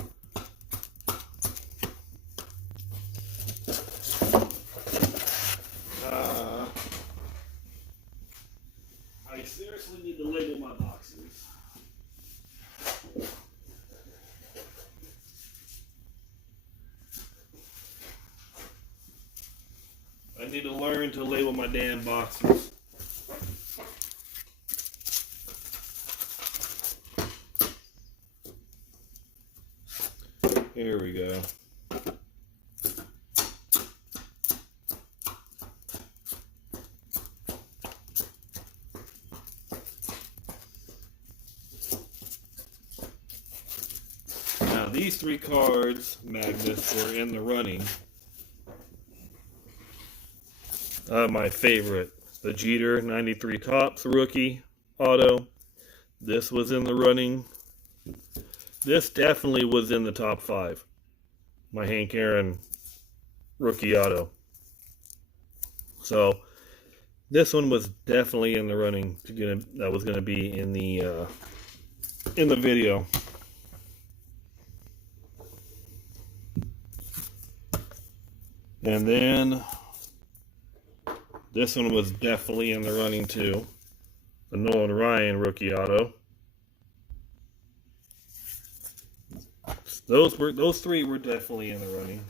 I seriously need to label my boxes. I need to learn to label my damn boxes. Here we go. Now these three cards, magnets, were in the running. My favorite, the Jeter 93 Topps rookie auto. This was in the running. This definitely was in the top 5. My Hank Aaron rookie auto. So this one was definitely in the running to get that was going to be in the video. And then this one was definitely in the running too. The Nolan Ryan rookie auto. Those three were definitely in the running.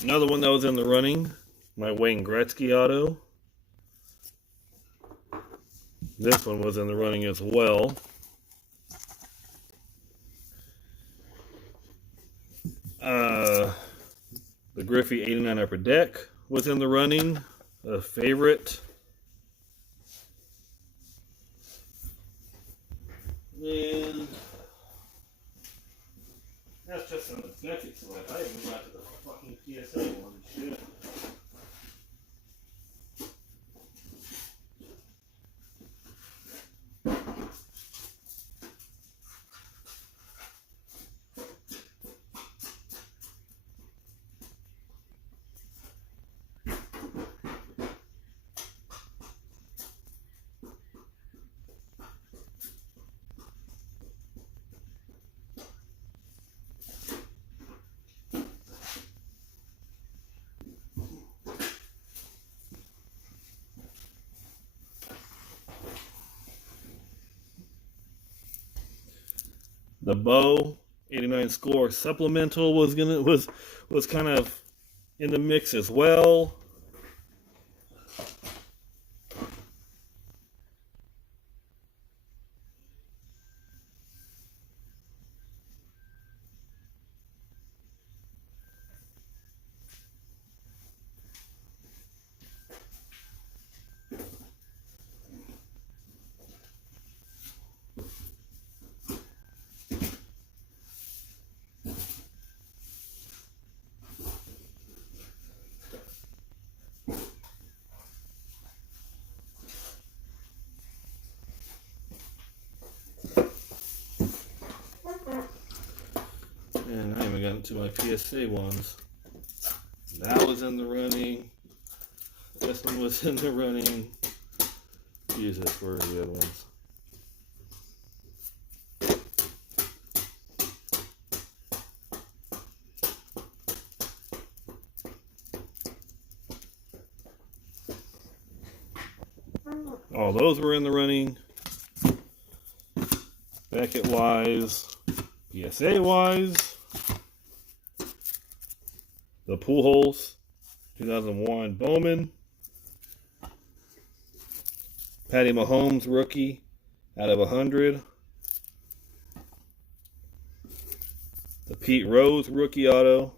Another one that was in the running, my Wayne Gretzky auto. This one was in the running as well. The Griffey 89 Upper Deck was in the running, a favorite. And that's just an authentic select. I haven't got to the fucking PSA one. Shit. The Bo 89 Score supplemental was kind of in the mix as well. on to my PSA ones. That was in the running. This one was in the running. Jesus, where are the other ones? All those were in the running. Beckett wise, PSA wise, the Pujols 2001 Bowman, Patty Mahomes rookie out of 100, the Pete Rose rookie auto,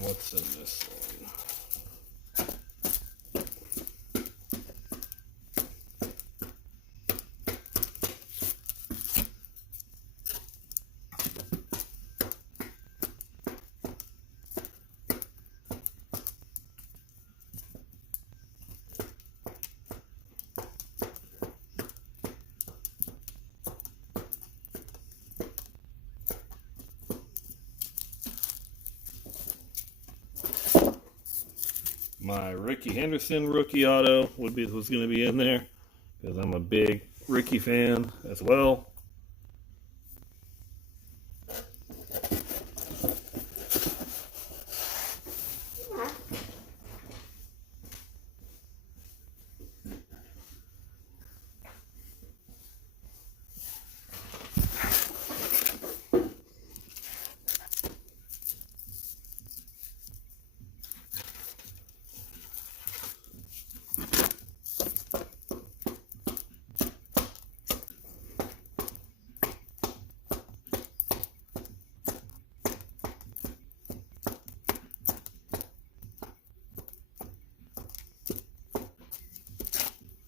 what's in this one? My Ricky Henderson rookie auto was going to be in there because I'm a big Ricky fan as well.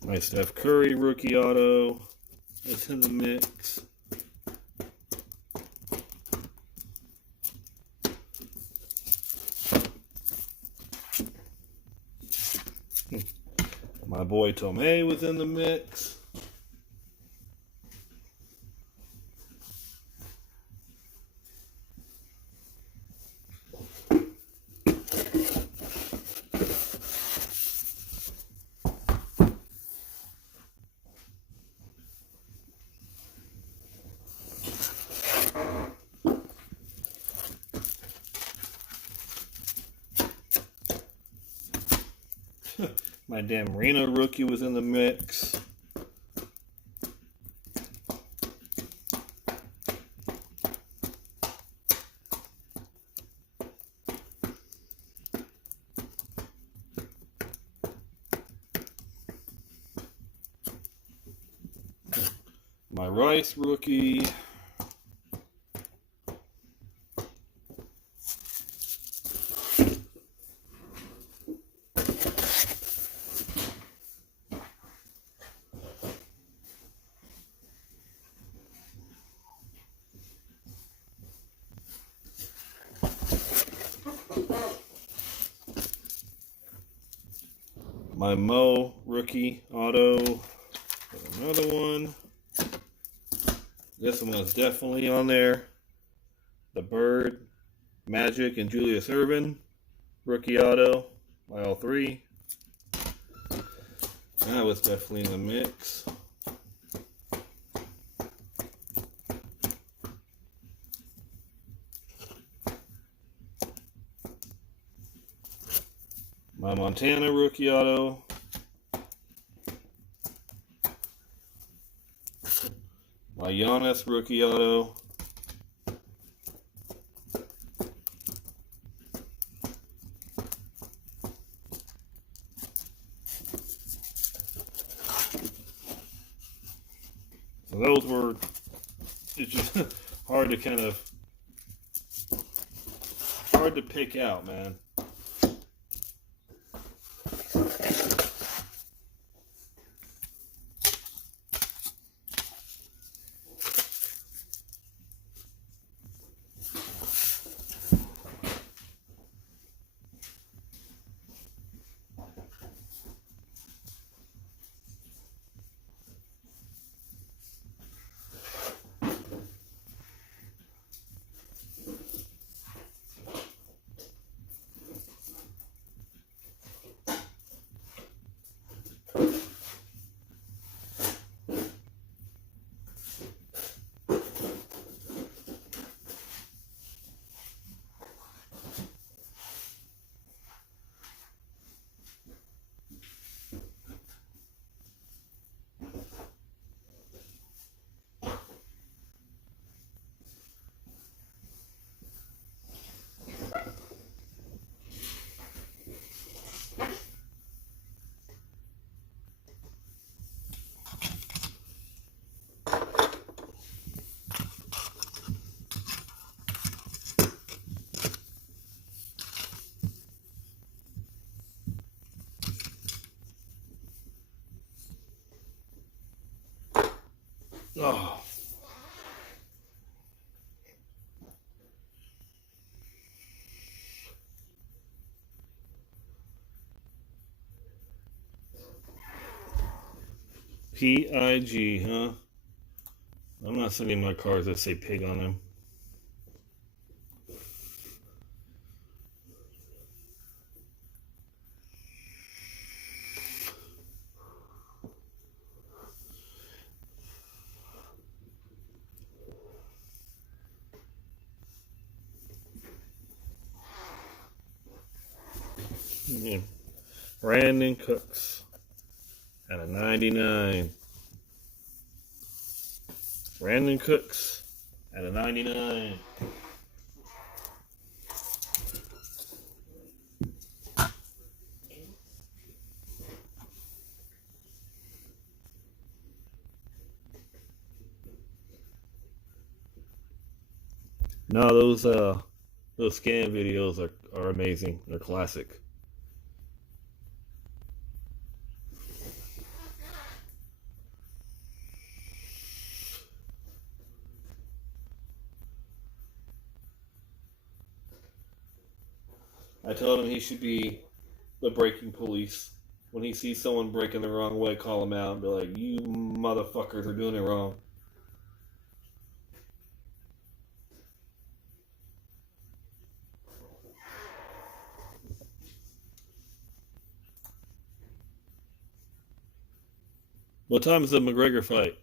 My Steph Curry rookie auto is in the mix. My boy Tomei was in the mix. My Dan Marino rookie was in the mix. My Rice rookie. My Mo rookie auto. Another one. This one was definitely on there. The Bird, Magic, and Julius Erving rookie auto by all three. That was definitely in the mix. My Montana rookie auto. My Giannis rookie auto. So those were, it's just hard to pick out, man. Oh. PIG, huh? I'm not sending my cards that say pig on them. Yeah. Brandon Cooks at a 99. Brandon Cooks at a 99. No, those scan videos are amazing. They're classic. I told him he should be the breaking police. When he sees someone breaking the wrong way, call him out and be like, "You motherfuckers are doing it wrong." What time is the McGregor fight?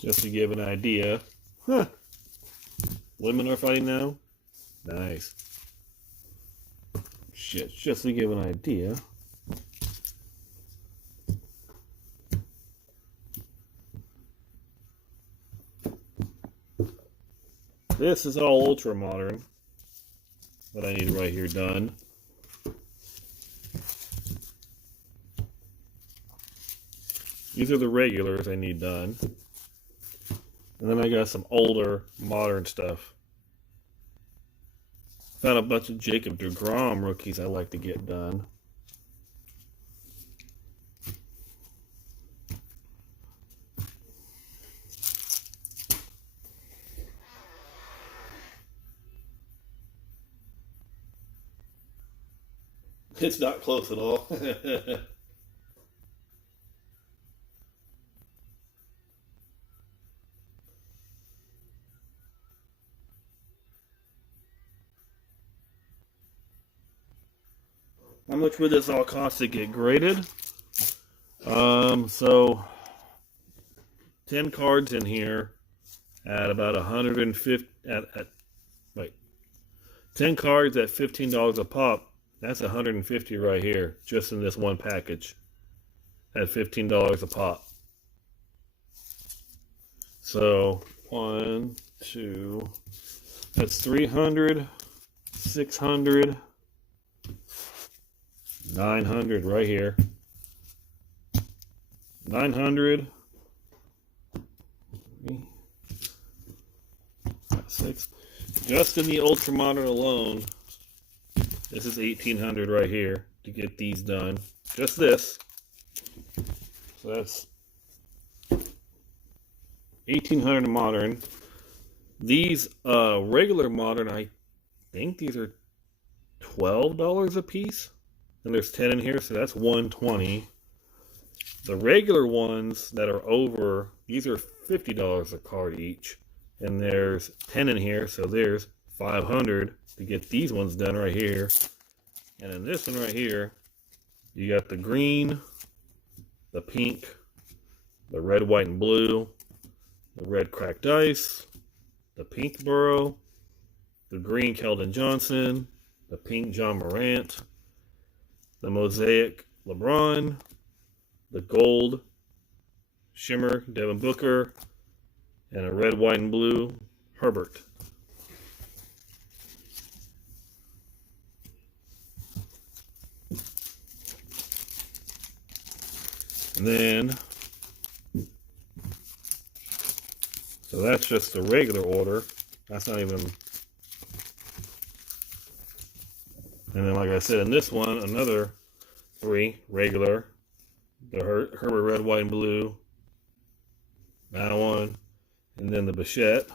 Just to give an idea. Huh. Women are fighting now? Nice. Shit, just to give an idea. This is all ultra modern. What I need right here done. These are the regulars I need done. And then I got some older, modern stuff. Found a bunch of Jacob deGrom rookies I like to get done. It's not close at all. How much would this all cost to get graded? So 10 cards in here at about 150 wait. 10 cards at $15 a pop. That's 150 right here, just in this one package at $15 a pop. So 1, 2, that's 300, 600, 900 right here. 900. 6. Just in the ultra modern alone, this is 1800 right here to get these done. Just this. So that's 1800 modern. These regular modern, I think these are $12 a piece. And there's 10 in here, so that's 120. The regular ones that are over, these are $50 a card each. And there's 10 in here, so there's 500 to get these ones done right here. And in this one right here, you got the green, the pink, the red, white, and blue, the red cracked ice, the pink Burrow, the green Keldon Johnson, the pink John Morant, the mosaic LeBron, the gold shimmer Devin Booker, and a red, white, and blue Herbert. And then, so that's just the regular order. That's not even. And then, like I said, in this one, another 3 regular. The Herbert red, white, and blue. That one. And then the Bichette.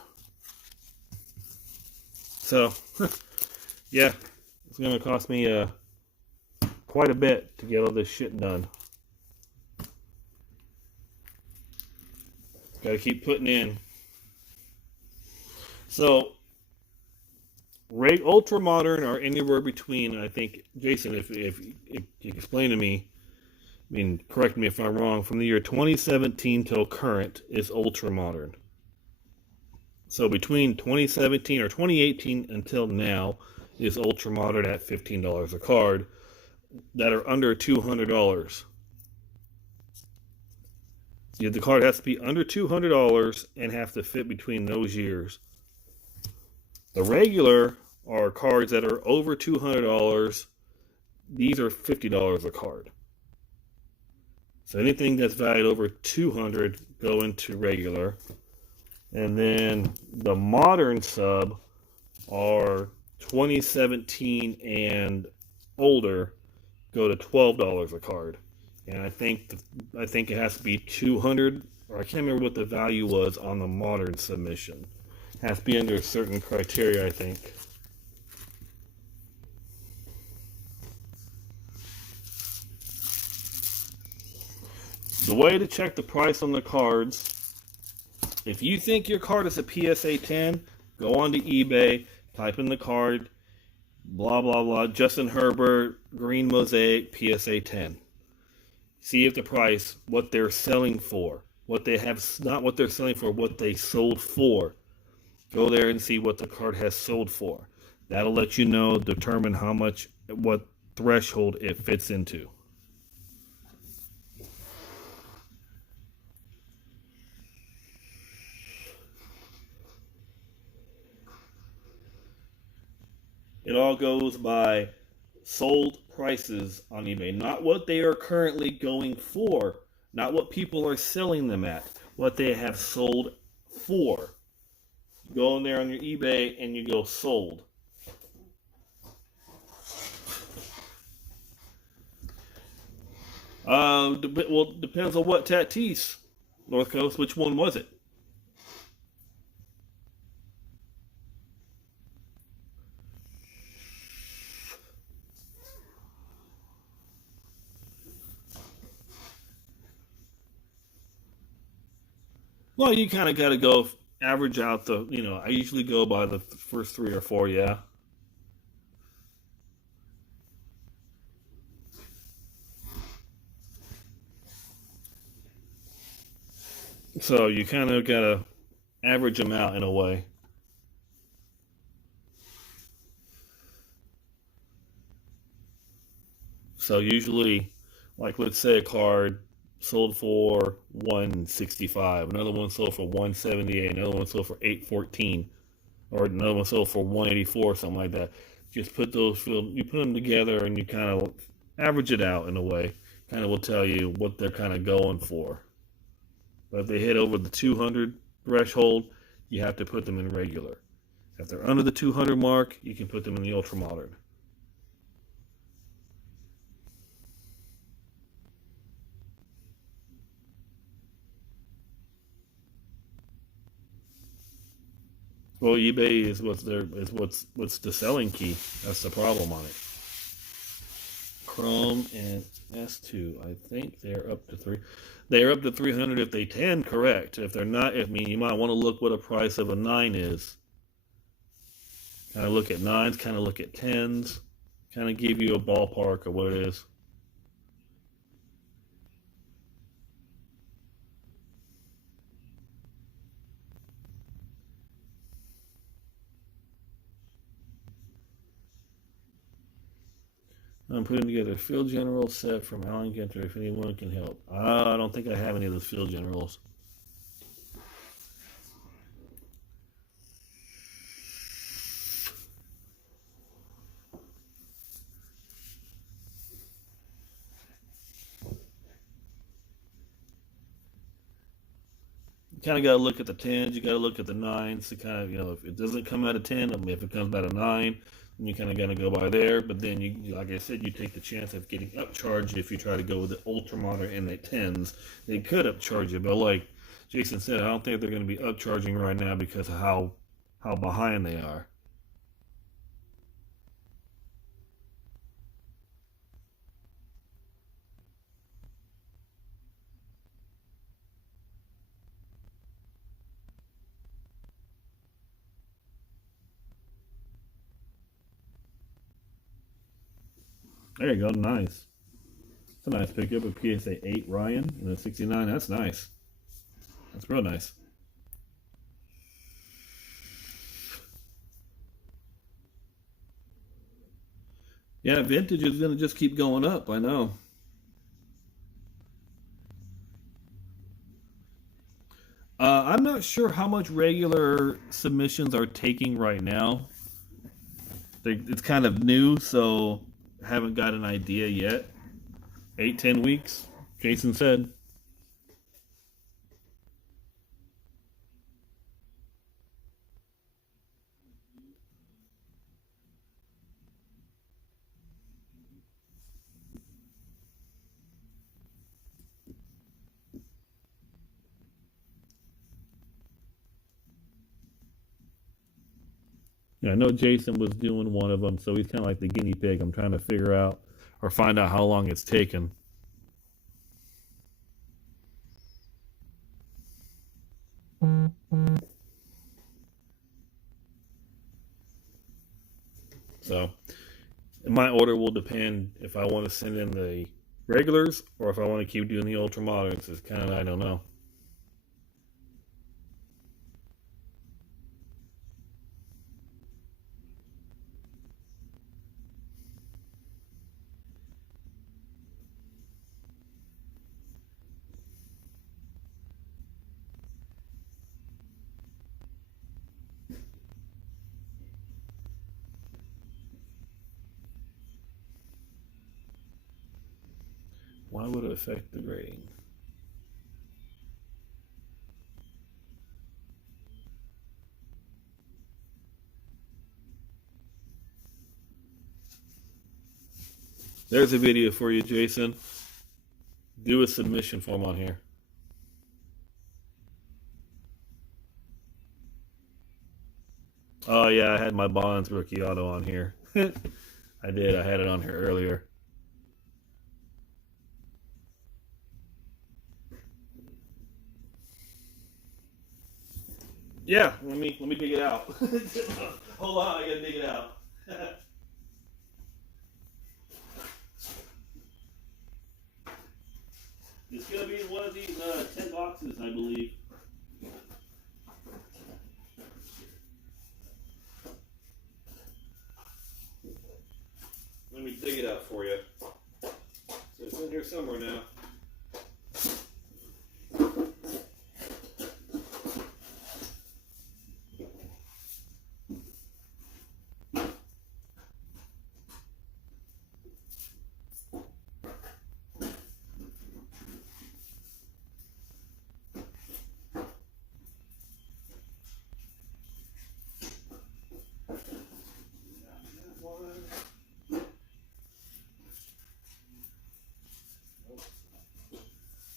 So, yeah, it's going to cost me quite a bit to get all this shit done. Got to keep putting in. So, ultra modern are anywhere between, I think, Jason, if you explain to me, I mean, correct me if I'm wrong, from the year 2017 till current is ultra modern. So between 2017 or 2018 until now is ultra modern at $15 a card that are under $200. The card has to be under $200 and have to fit between those years. The regular are cards that are over $200. These are $50 a card. So anything that's valued over $200 go into regular. And then the modern sub are 2017 and older go to $12 a card. And I think it has to be 200, or I can't remember what the value was on the modern submission. It has to be under a certain criteria, I think. The way to check the price on the cards, if you think your card is a PSA 10, go onto eBay, type in the card, blah, blah, blah, Justin Herbert, Green Mosaic, PSA 10. See if the price, what they're selling for, what they have, not what they're selling for, what they sold for. Go there and see what the card has sold for. That'll let you know, determine how much, what threshold it fits into. It all goes by sold prices on eBay, not what they are currently going for, not what people are selling them at, what they have sold for. You go in there on your eBay and you go sold. Well, depends on what Tatis. North Coast, which one was it? Well, you kind of got to go average out the, I usually go by the first 3 or 4, yeah. So you kind of got to average them out in a way. So usually, like let's say a card sold for 165, another one sold for 178, another one sold for 814, or another one sold for 184, something like that. Just put those you put them together and you kind of average it out in a way. Kind of will tell you what they're kind of going for. But if they hit over the 200 threshold, you have to put them in regular. If they're under the 200 mark, you can put them in the ultra modern. Well, eBay is what's the selling key. That's the problem on it. Chrome and S2, I think they're up to 3. They are up to 300 if they 10, correct. If they're not, you might want to look what a price of a 9 is. Kind of look at 9s, kind of look at 10s, kind of give you a ballpark of what it is. I'm putting together a Field General set from Alan Ginter if anyone can help. I don't think I have any of those Field Generals. kind of got to look at the 10s, you got to look at the 9s to kind of, if it doesn't come out of 10, if it comes out of 9, then you kind of got to go by there. But then, like I said, you take the chance of getting upcharged if you try to go with the ultra modern and the 10s. They could upcharge you, but like Jason said, I don't think they're going to be upcharging right now because of how behind they are. There you go, nice. It's a nice pickup, a PSA 8 Ryan and a 69. That's nice. That's real nice. Yeah, vintage is going to just keep going up, I know. I'm not sure how much regular submissions are taking right now. It's kind of new, so haven't got an idea yet. 8-10 weeks, Jason said. Yeah, I know Jason was doing one of them, so he's kind of like the guinea pig. I'm trying to figure out or find out how long it's taken. So my order will depend if I want to send in the regulars or if I want to keep doing the ultra moderns. It's kind of, I don't know. Why would it affect the grading? There's a video for you, Jason. Do a submission form on here. Oh yeah, I had my Bonds rookie auto on here. I did. I had it on here earlier. Yeah, let me dig it out. Hold on, I gotta dig it out. It's gonna be in one of these 10 boxes, I believe. Let me dig it out for you. So it's in here somewhere now.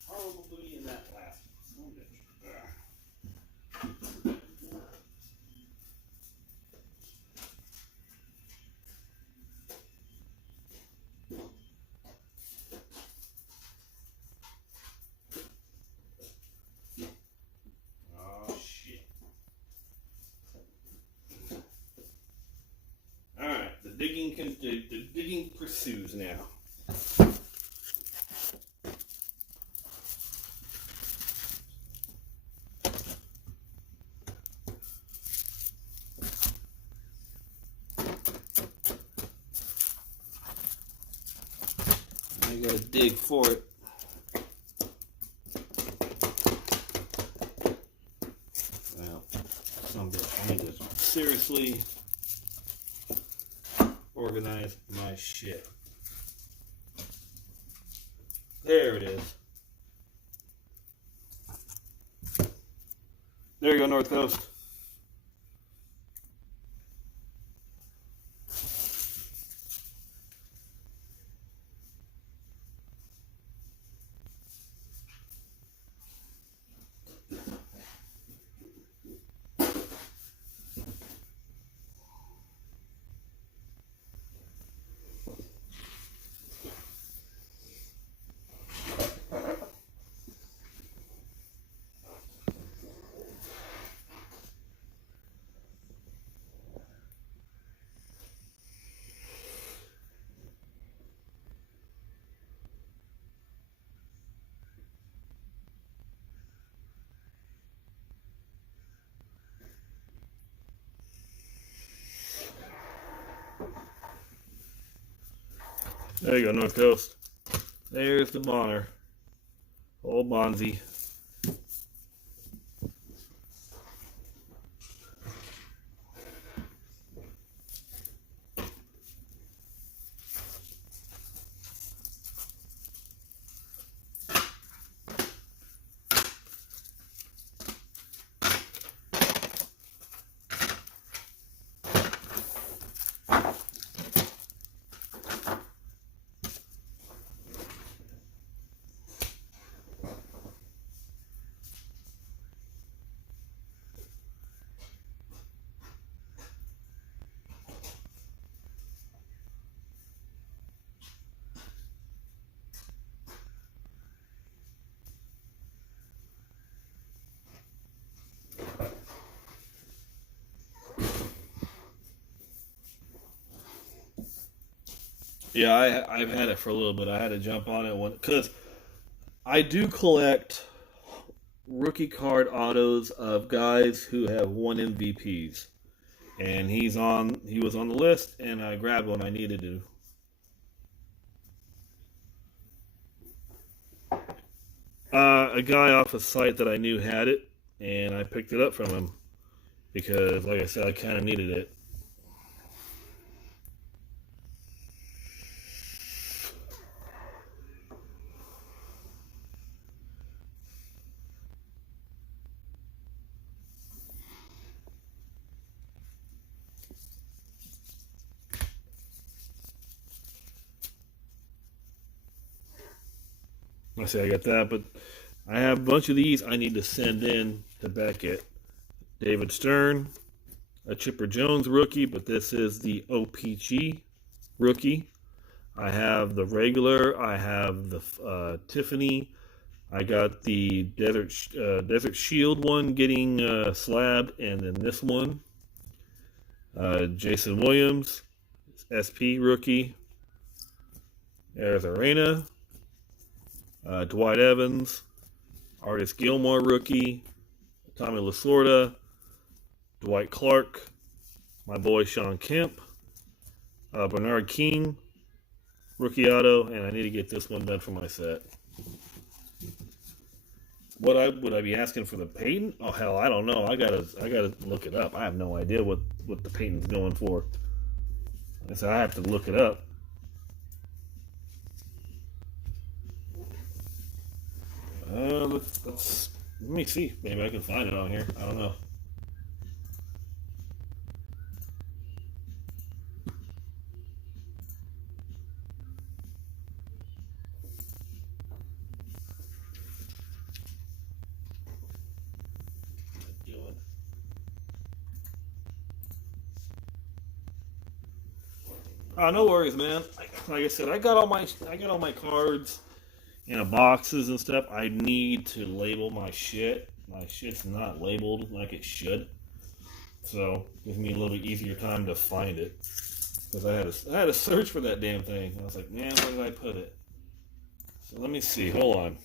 Probably in that last one. Oh shit. Alright, the digging pursues now. I gotta dig for it. Well, some bitch. I need to seriously organize my shit. There it is. There you go, North Coast. There you go, North Coast. There's the Bonner. Old Bonzi. Yeah, I've had it for a little bit. I had to jump on it because I do collect rookie card autos of guys who have won MVPs, and he was on the list, and I grabbed one I needed to. A guy off a site that I knew had it, and I picked it up from him because, like I said, I kind of needed it. I say I got that, but I have a bunch of these I need to send in to Beckett. David Stern, a Chipper Jones rookie, but this is the OPG rookie. I have the regular. I have the Tiffany. I got the Desert Shield one getting slabbed, and then this one. Jason Williams, SP rookie. There's Arena. Dwight Evans, Artis Gilmore rookie. Tommy Lasorda, Dwight Clark, my boy Sean Kemp, Bernard King, rookie auto, and I need to get this one done for my set. Would I be asking for the Peyton? Oh hell, I don't know. I gotta look it up. I have no idea what the Peyton's going for. I said I have to look it up. Let me see. Maybe I can find it on here. I don't know. No worries, man. Like I said, I got all my cards in boxes and stuff. I need to label my shit. My shit's not labeled like it should, so it gives me a little bit easier time to find it. Because I had to search for that damn thing. I was like, man, where did I put it? So let me see. Hold on.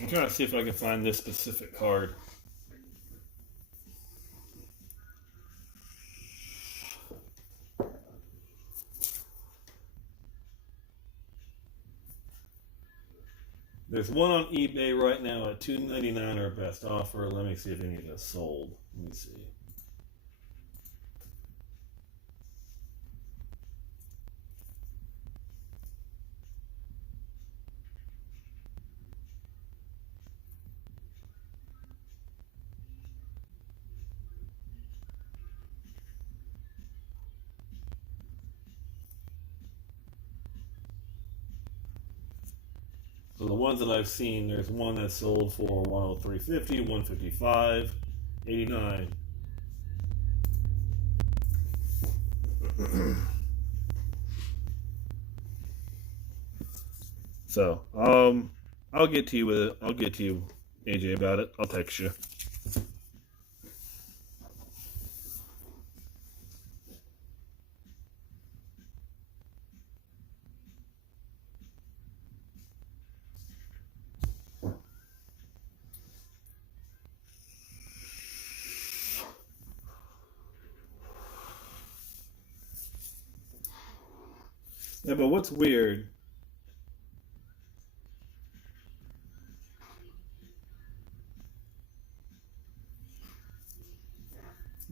I'm trying to see if I can find this specific card. There's one on eBay right now at $2.99 or best offer. Let me see if any of that's sold. Let me see. So the ones that I've seen, there's one that's sold for $103.50, $155, $89. So, I'll get to you with it. I'll get to you, AJ, about it. I'll text you. Yeah, but what's weird?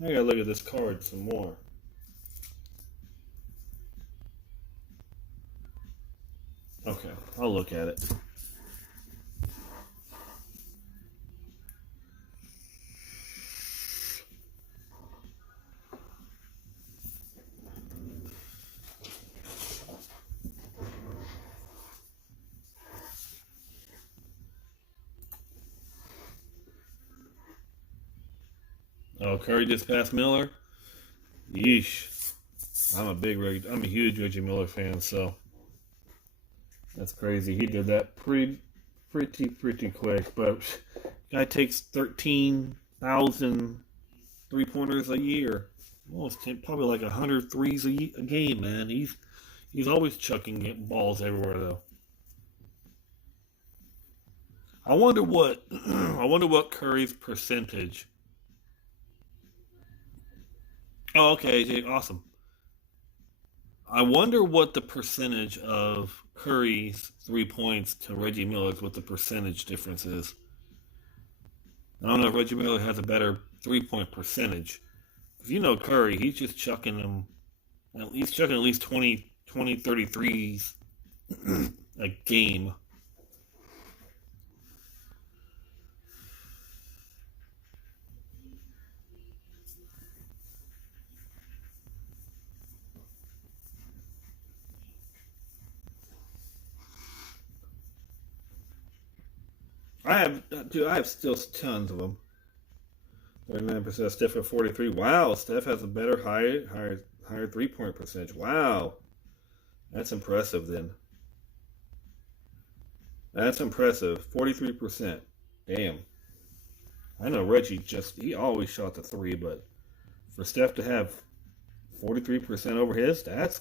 I gotta look at this card some more. Okay, I'll look at it. Oh, Curry just passed Miller? Yeesh. I'm a huge Reggie Miller fan, so that's crazy. He did that pretty quick, but guy takes 13,000 three-pointers a year. Almost probably like 100 threes a game, man. He's always chucking balls everywhere, though. I wonder what I wonder what Curry's percentage. Oh, okay, Jake, awesome. I wonder what the percentage of Curry's 3 points to Reggie Miller's, what the percentage difference is. I don't know if Reggie Miller has a better 3 point percentage. If you know Curry, he's just chucking them. He's chucking at least 33s a game. I have still tons of them. 39%. Steph at 43. Wow, Steph has a better higher 3 point percentage. Wow, that's impressive. Then that's impressive. 43%. Damn. I know Reggie he always shot the three, but for Steph to have 43% over his, that's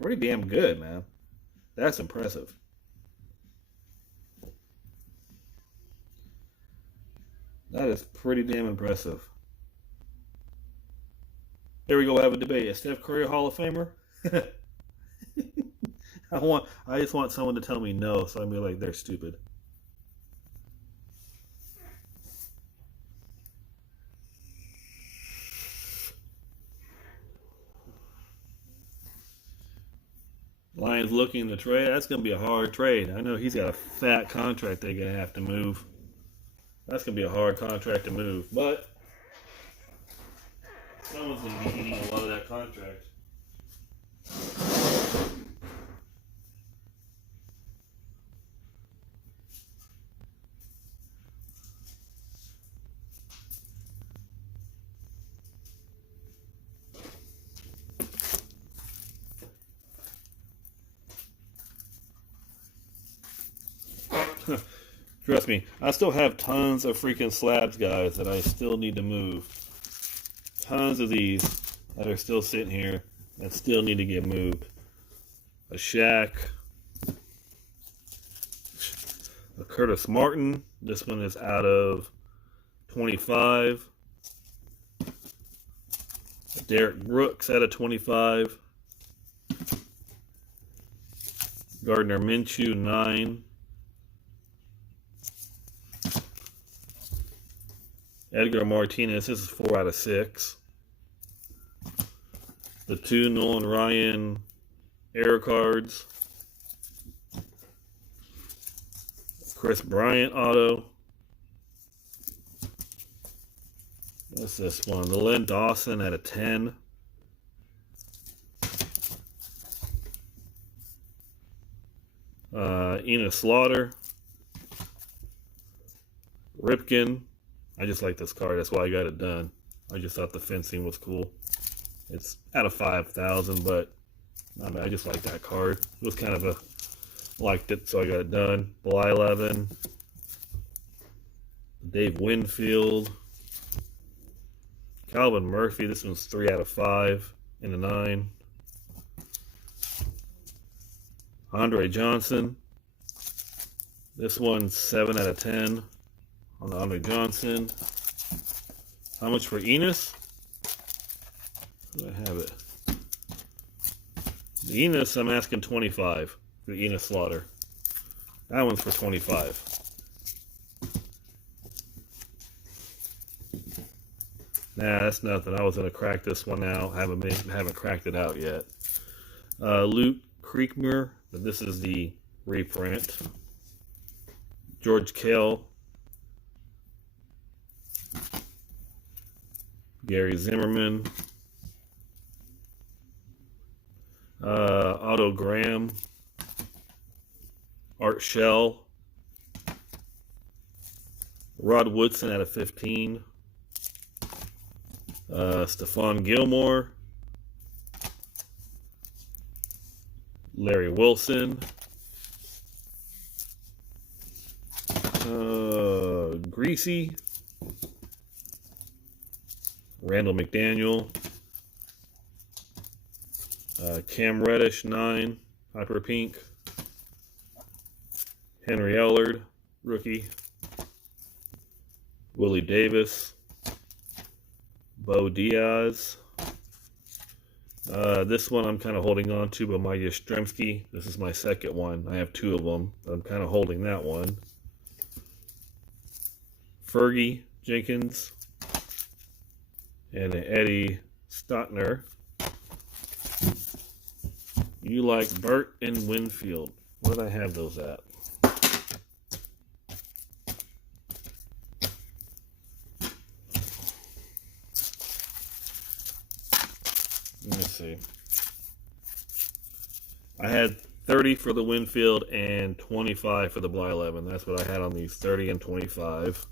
pretty damn good, man. That's impressive. That is pretty damn impressive. Here we go. Have a debate. Is Steph Curry a Hall of Famer? I just want someone to tell me no, so I'm be like they're stupid. Lions looking to trade. That's gonna be a hard trade. I know he's got a fat contract they're gonna have to move. That's gonna be a hard contract to move, but someone's gonna be eating a lot of that contract. Trust me, I still have tons of freaking slabs, guys, that I still need to move. Tons of these that are still sitting here that still need to get moved. A Shaq. Curtis Martin. This one is out of 25. Derek Brooks out of 25. Gardner Minshew, 9. Edgar Martinez, this is 4 out of 6. The 2 Nolan Ryan error cards. Chris Bryant auto. What's this one? The Len Dawson out of 10. Enos Slaughter. Ripken. I just like this card. That's why I got it done. I just thought the fencing was cool. It's out of 5,000, but I mean, I just like that card. It was kind of a liked it, so I got it done. Bly 11. Dave Winfield. Calvin Murphy. This one's 3 out of 5 in a 9. Andre Johnson. This one's 7 out of 10 on the Andre Johnson. How much for Enos? Do I have it? The Enos, I'm asking 25 for the Enos Slaughter. That one's for 25. Nah, that's nothing. I was gonna crack this one out. Haven't cracked it out yet. Luke Creekmer, but this is the reprint. George Kell. Gary Zimmerman. Otto Graham. Art Shell. Rod Woodson out of 15. Stephon Gilmore. Larry Wilson. Greasy. Randall McDaniel. Cam Reddish, 9. Hyper Pink. Henry Ellard, rookie. Willie Davis. Bo Diaz. This one I'm kind of holding on to, but Mike Yastrzemski. This is my second one. I have 2 of them, but I'm kind of holding that one. Fergie Jenkins. And Eddie Stotner. You like Burt and Winfield. Where did I have those at? Let me see. I had 30 for the Winfield and 25 for the Bly 11. That's what I had on these, 30 and 25.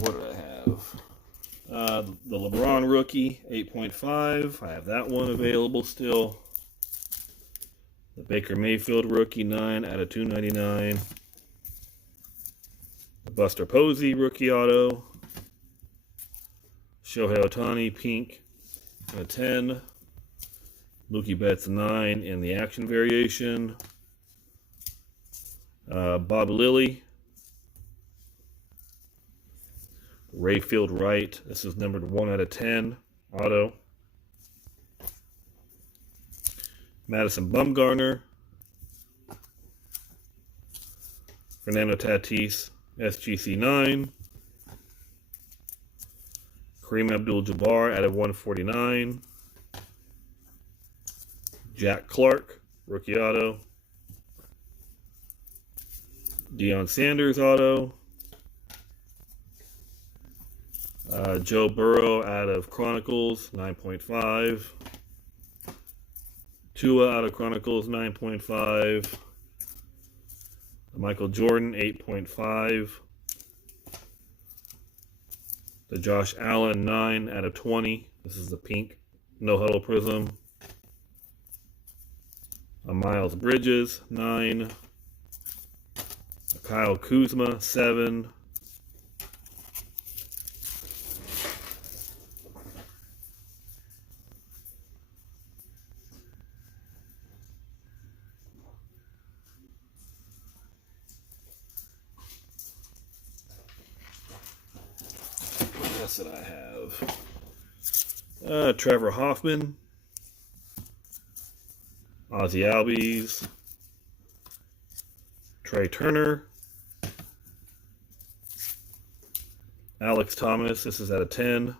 What do I have? The LeBron rookie, 8.5. I have that one available still. The Baker Mayfield rookie, 9 out of 299. The Buster Posey rookie auto. Shohei Ohtani, pink, out of 10. Mookie Betts, 9 in the action variation. Bob Lilly. Rayfield Wright. This is numbered 1 out of 10. Auto. Madison Bumgarner. Fernando Tatis. SGC 9. Kareem Abdul-Jabbar out of 149. Jack Clark. Rookie auto. Deion Sanders auto. Joe Burrow out of Chronicles, 9.5. Tua out of Chronicles, 9.5. Michael Jordan, 8.5. The Josh Allen, 9 out of 20. This is the pink no huddle prism. A Miles Bridges, 9. A Kyle Kuzma, 7. What else did I have? Trevor Hoffman. Ozzie Albies. Trey Turner. Alex Thomas, this is out of 10.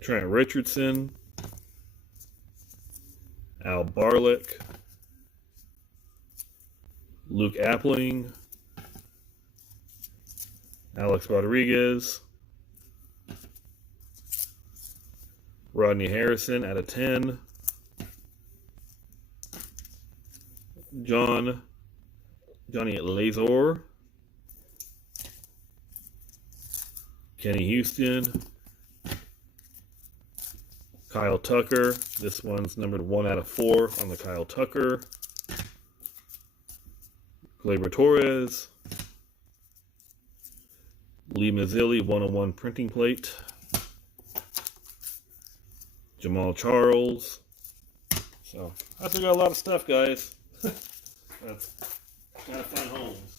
Trent Richardson. Al Barlick. Luke Appling. Alex Rodriguez. Rodney Harrison out of 10. Johnny Lazor. Kenny Houston. Kyle Tucker. This one's numbered 1 out of 4 on the Kyle Tucker. Gleyber Torres. Lee Mazzilli, 101 printing plate. Jamal Charles. So, I still got a lot of stuff, guys. That's gotta find homes.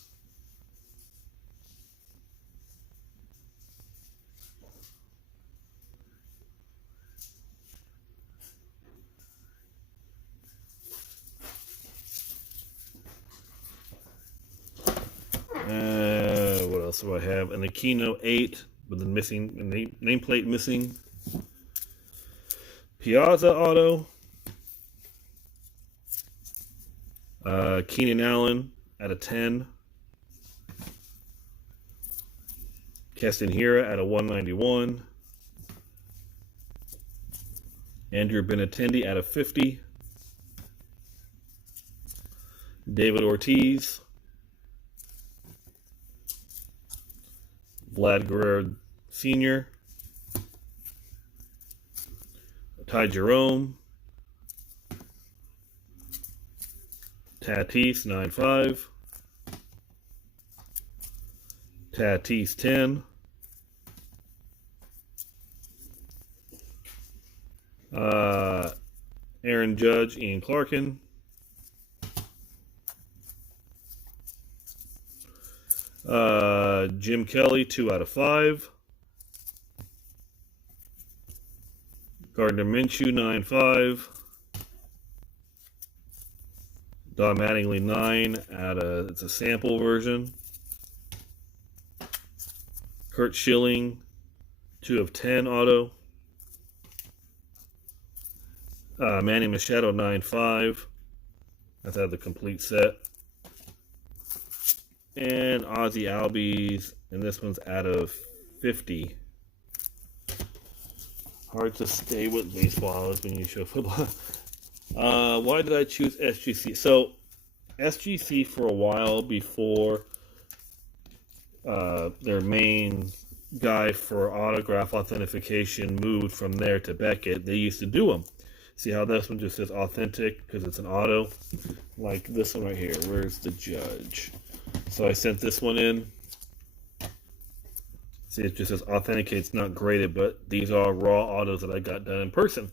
What else do I have? An Aquino 8 with the missing nameplate missing. Piazza auto. Keenan Allen out of 10. Keston Hira out of 191. Andrew Benintendi out of 50. David Ortiz. Vlad Guerrero Sr. Ty Jerome. Tatis, 9.5. Tatis, 10. Aaron Judge, Ian Clarkin. Jim Kelly, 2 out of 5. Gardner Minshew, 9.5. Don Mattingly, 9 out of, it's a sample version. Kurt Schilling, 2 of 10 auto. Manny Machado, 9.5. That's out of the complete set. And Ozzie Albies, and this one's out of 50. Hard to stay with baseball when you show football. Why did I choose SGC? So, SGC for a while before their main guy for autograph authentication moved from there to Beckett, they used to do them. See how this one just says authentic because it's an auto? Like this one right here. Where's the judge? So I sent this one in. See, it just says authenticate. It's not graded, but these are raw autos that I got done in person.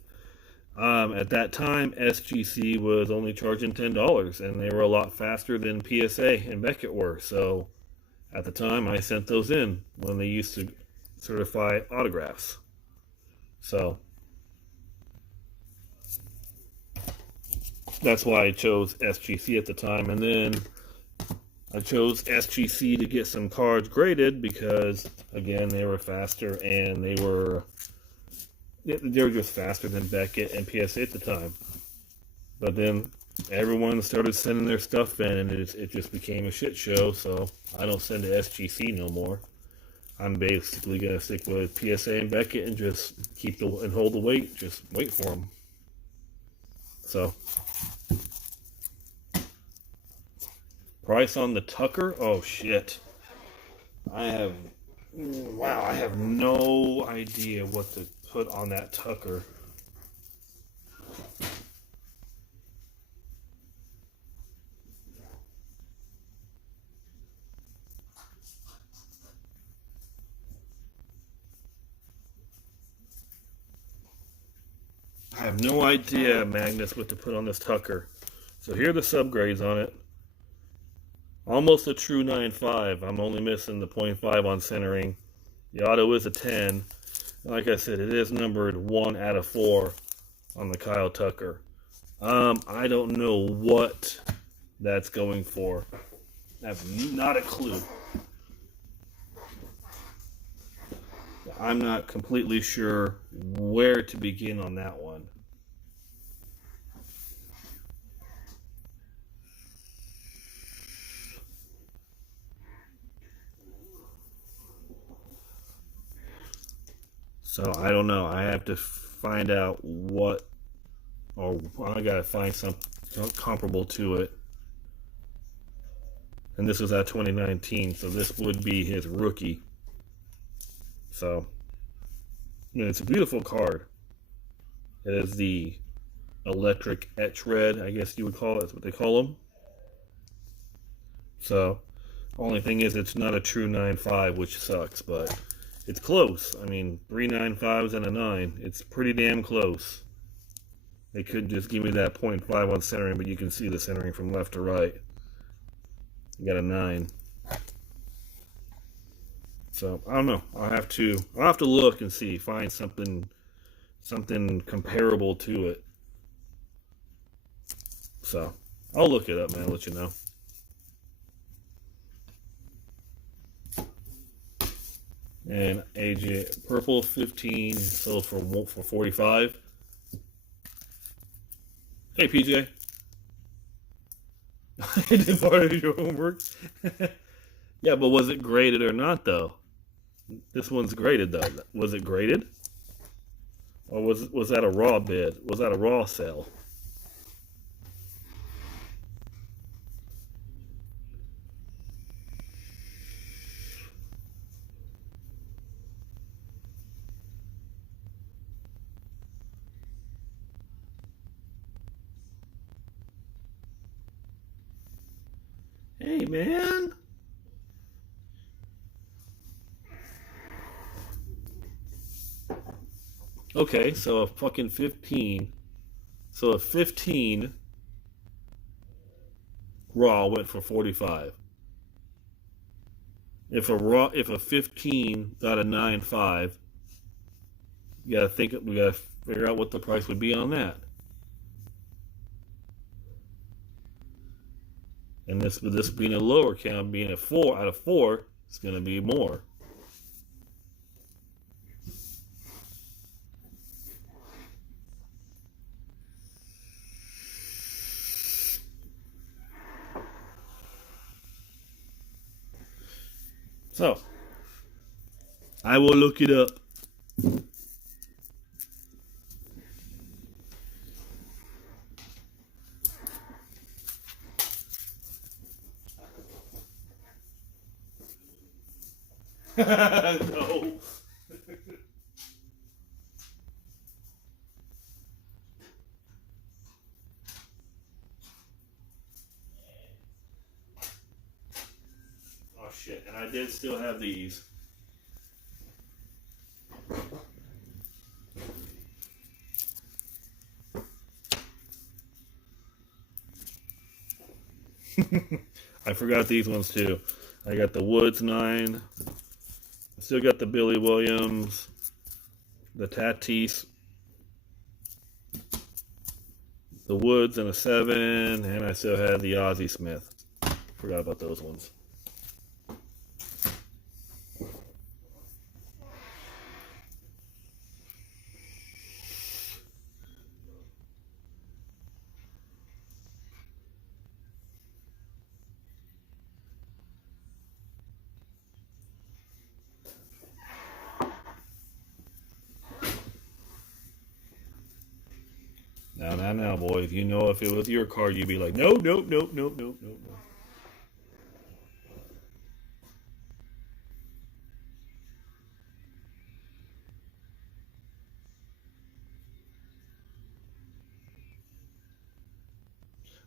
At that time, SGC was only charging $10, and they were a lot faster than PSA and Beckett were. So at the time, I sent those in when they used to certify autographs. So that's why I chose SGC at the time. And then I chose SGC to get some cards graded because, again, they were faster and they were just faster than Beckett and PSA at the time. But then everyone started sending their stuff in, and it just became a shit show. So I don't send to SGC no more. I'm basically gonna stick with PSA and Beckett and just hold the weight. Just wait for them. So Price on the Tucker? Oh shit. Wow, I have no idea what to put on that Tucker. I have no idea, Magnus, what to put on this Tucker. So here are the subgrades on it. Almost a true 9.5. I'm only missing the 0.5 on centering. The auto is a 10. Like I said, it is numbered 1 out of 4 on the Kyle Tucker. I don't know what that's going for. I have not a clue. I'm not completely sure where to begin on that one. So I don't know. I have to find out what, or I gotta find some comparable to it. And this was at 2019, so this would be his rookie. So, it's a beautiful card. It is the electric etch red, I guess you would call it. That's what they call them. So, only thing is it's not a true 9.5, which sucks, but it's close. I mean, 3 9.5s and a 9. It's pretty damn close. They could just give me that 0.5 on centering, but you can see the centering from left to right. You got a 9. So I don't know. I'll have to look and see, find something comparable to it. So I'll look it up, man. I'll let you know. And AJ purple 15 sold for 45. Hey PJ. I did part of your homework. Yeah, but was it graded or not though? This one's graded though. Was it graded? Or was that a raw bid? Was that a raw sale? Hey man. Okay, so a fucking 15. So a 15 raw went for 45. If a 15 got a 9.5, we gotta figure out what the price would be on that. And this being a lower count, being a 4 out of 4, it's gonna be more. So, I will look it up. No. Oh shit, and I did still have these. I forgot these ones too. I got the Woods 9. I still got the Billy Williams, the Tatis, the Woods and a 7, and I still had the Ozzie Smith. Forgot about those ones. Now, boys. You know if it was your card, you'd be like, no.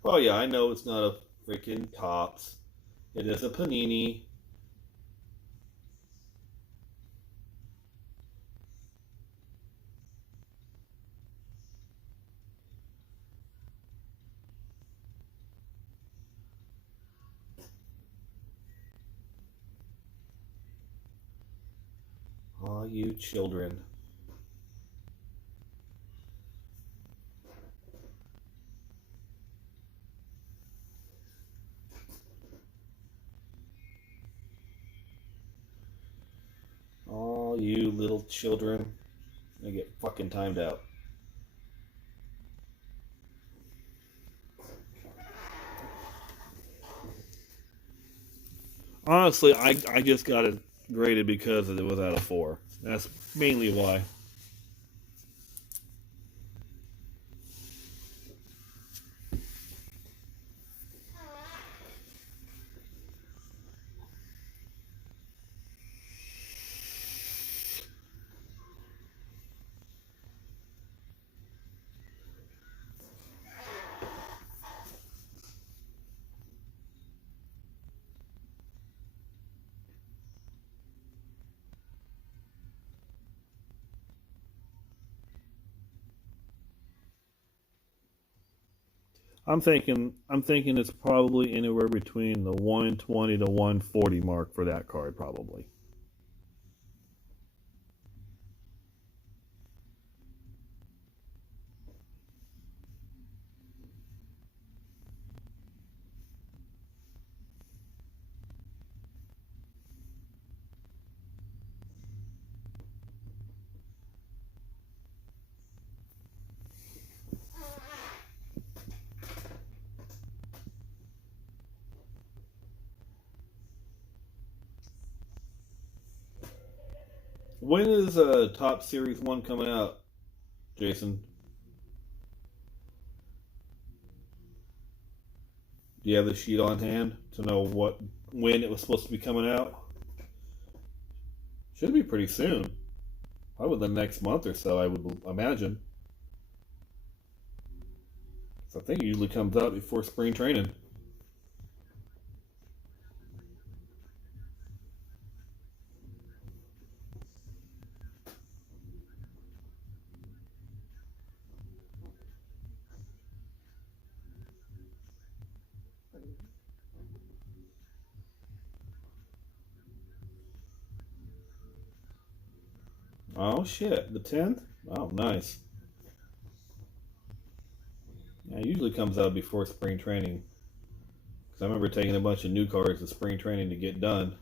Oh yeah, I know it's not a freaking Tops. It is a Panini. Aw, you children. Aw, you little children. They get fucking timed out. Honestly, I just got it graded because it was out of 4. That's mainly why. I'm thinking it's probably anywhere between the 120 to 140 mark for that card probably. When is Top Series 1 coming out, Jason? Do you have the sheet on hand to know when it was supposed to be coming out? Should be pretty soon. Probably the next month or so, I would imagine. So I think it usually comes out before spring training. Oh shit, the 10th? Oh, nice. Yeah, it usually comes out before spring training. Because I remember taking a bunch of new cards to spring training to get done.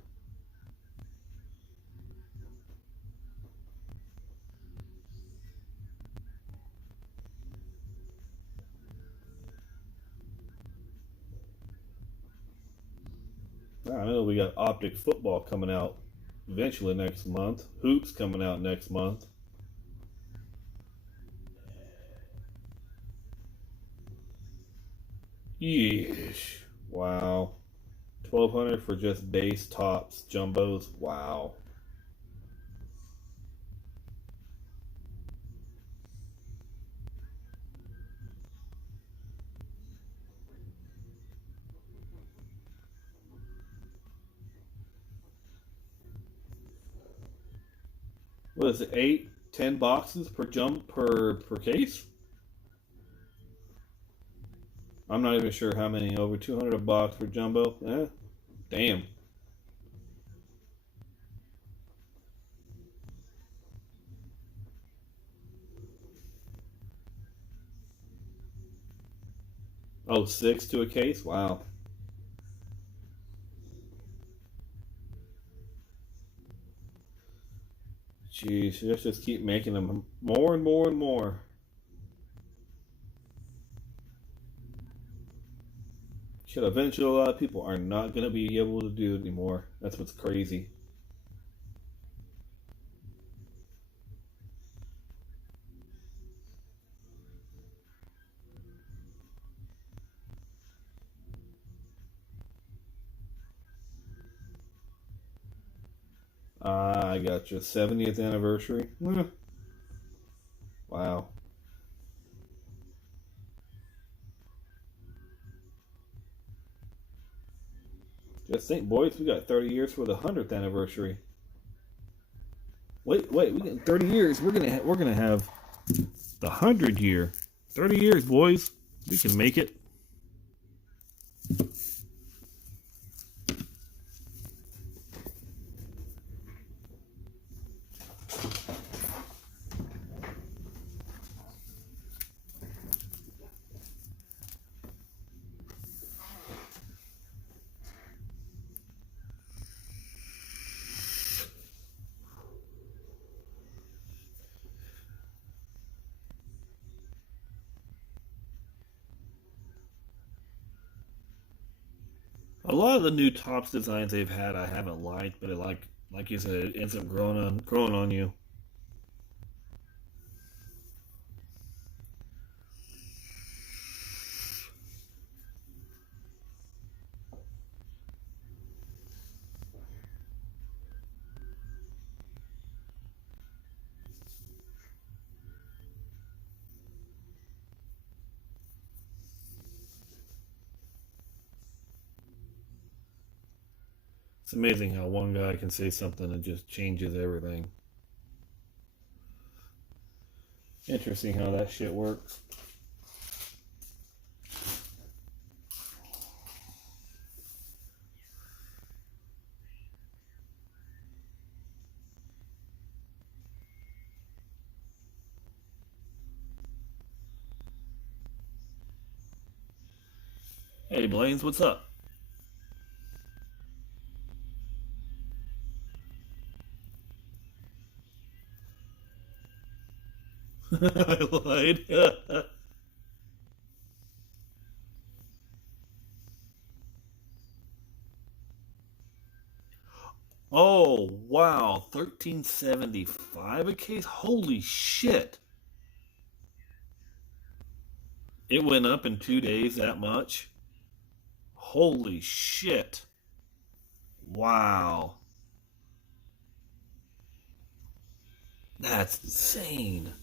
I know we got Optic Football coming out eventually next month. Hoops coming out next month. Yeesh. Wow. 1200 for just base tops, jumbos. Wow. What is it? 8, 10 boxes per per case? I'm not even sure how many. Over 200 a box for jumbo. Damn. Oh, 6 to a case? Wow. Jeez, let's just keep making them more and more and more. Shit, eventually a lot of people are not going to be able to do it anymore. That's what's crazy. I got your 70th anniversary. Wow. Just think, boys, we got 30 years for the 100th anniversary. Wait, we got 30 years. We're gonna have the 100 year. 30 years, boys. We can make it. A lot of the new tops designs they've had, I haven't liked, but like you said, it ends up growing on you. It's amazing how one guy can say something and just changes everything. Interesting how that shit works. Hey, Blaines, what's up? I lied. Oh, wow. 1375 a case? Holy shit. It went up in 2 days that much? Holy shit. Wow. That's insane.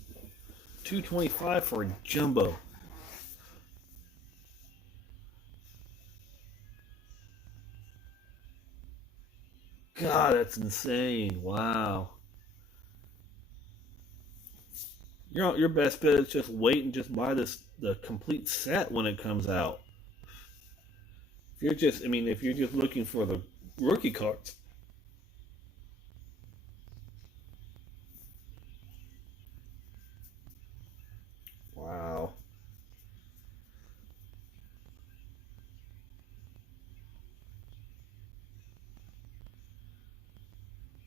225 for a jumbo. God, that's insane. Wow. Your best bet is just wait and just buy the complete set when it comes out. If you're just looking for the rookie cards. Wow.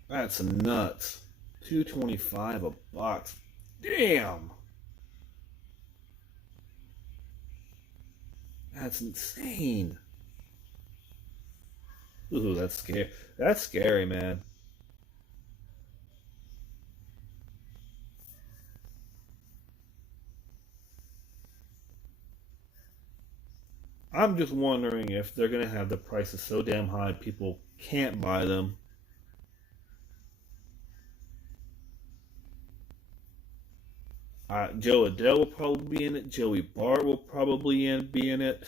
That's nuts. 225 a box. Damn. That's insane. Ooh, that's scary. That's scary, man. I'm just wondering if they're gonna have the prices so damn high people can't buy them. Joe Adele will probably be in it. Joey Bart will probably be in it.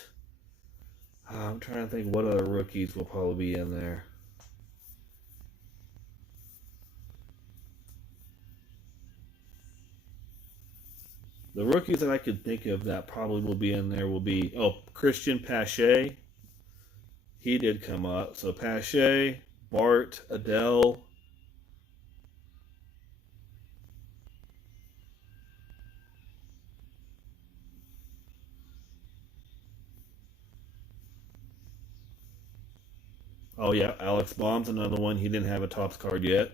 I'm trying to think what other rookies will probably be in there. The rookies that I could think of that probably will be in there will be Christian Pache. He did come up. So Pache, Bart, Adele. Oh yeah, Alex Baum's another one. He didn't have a tops card yet.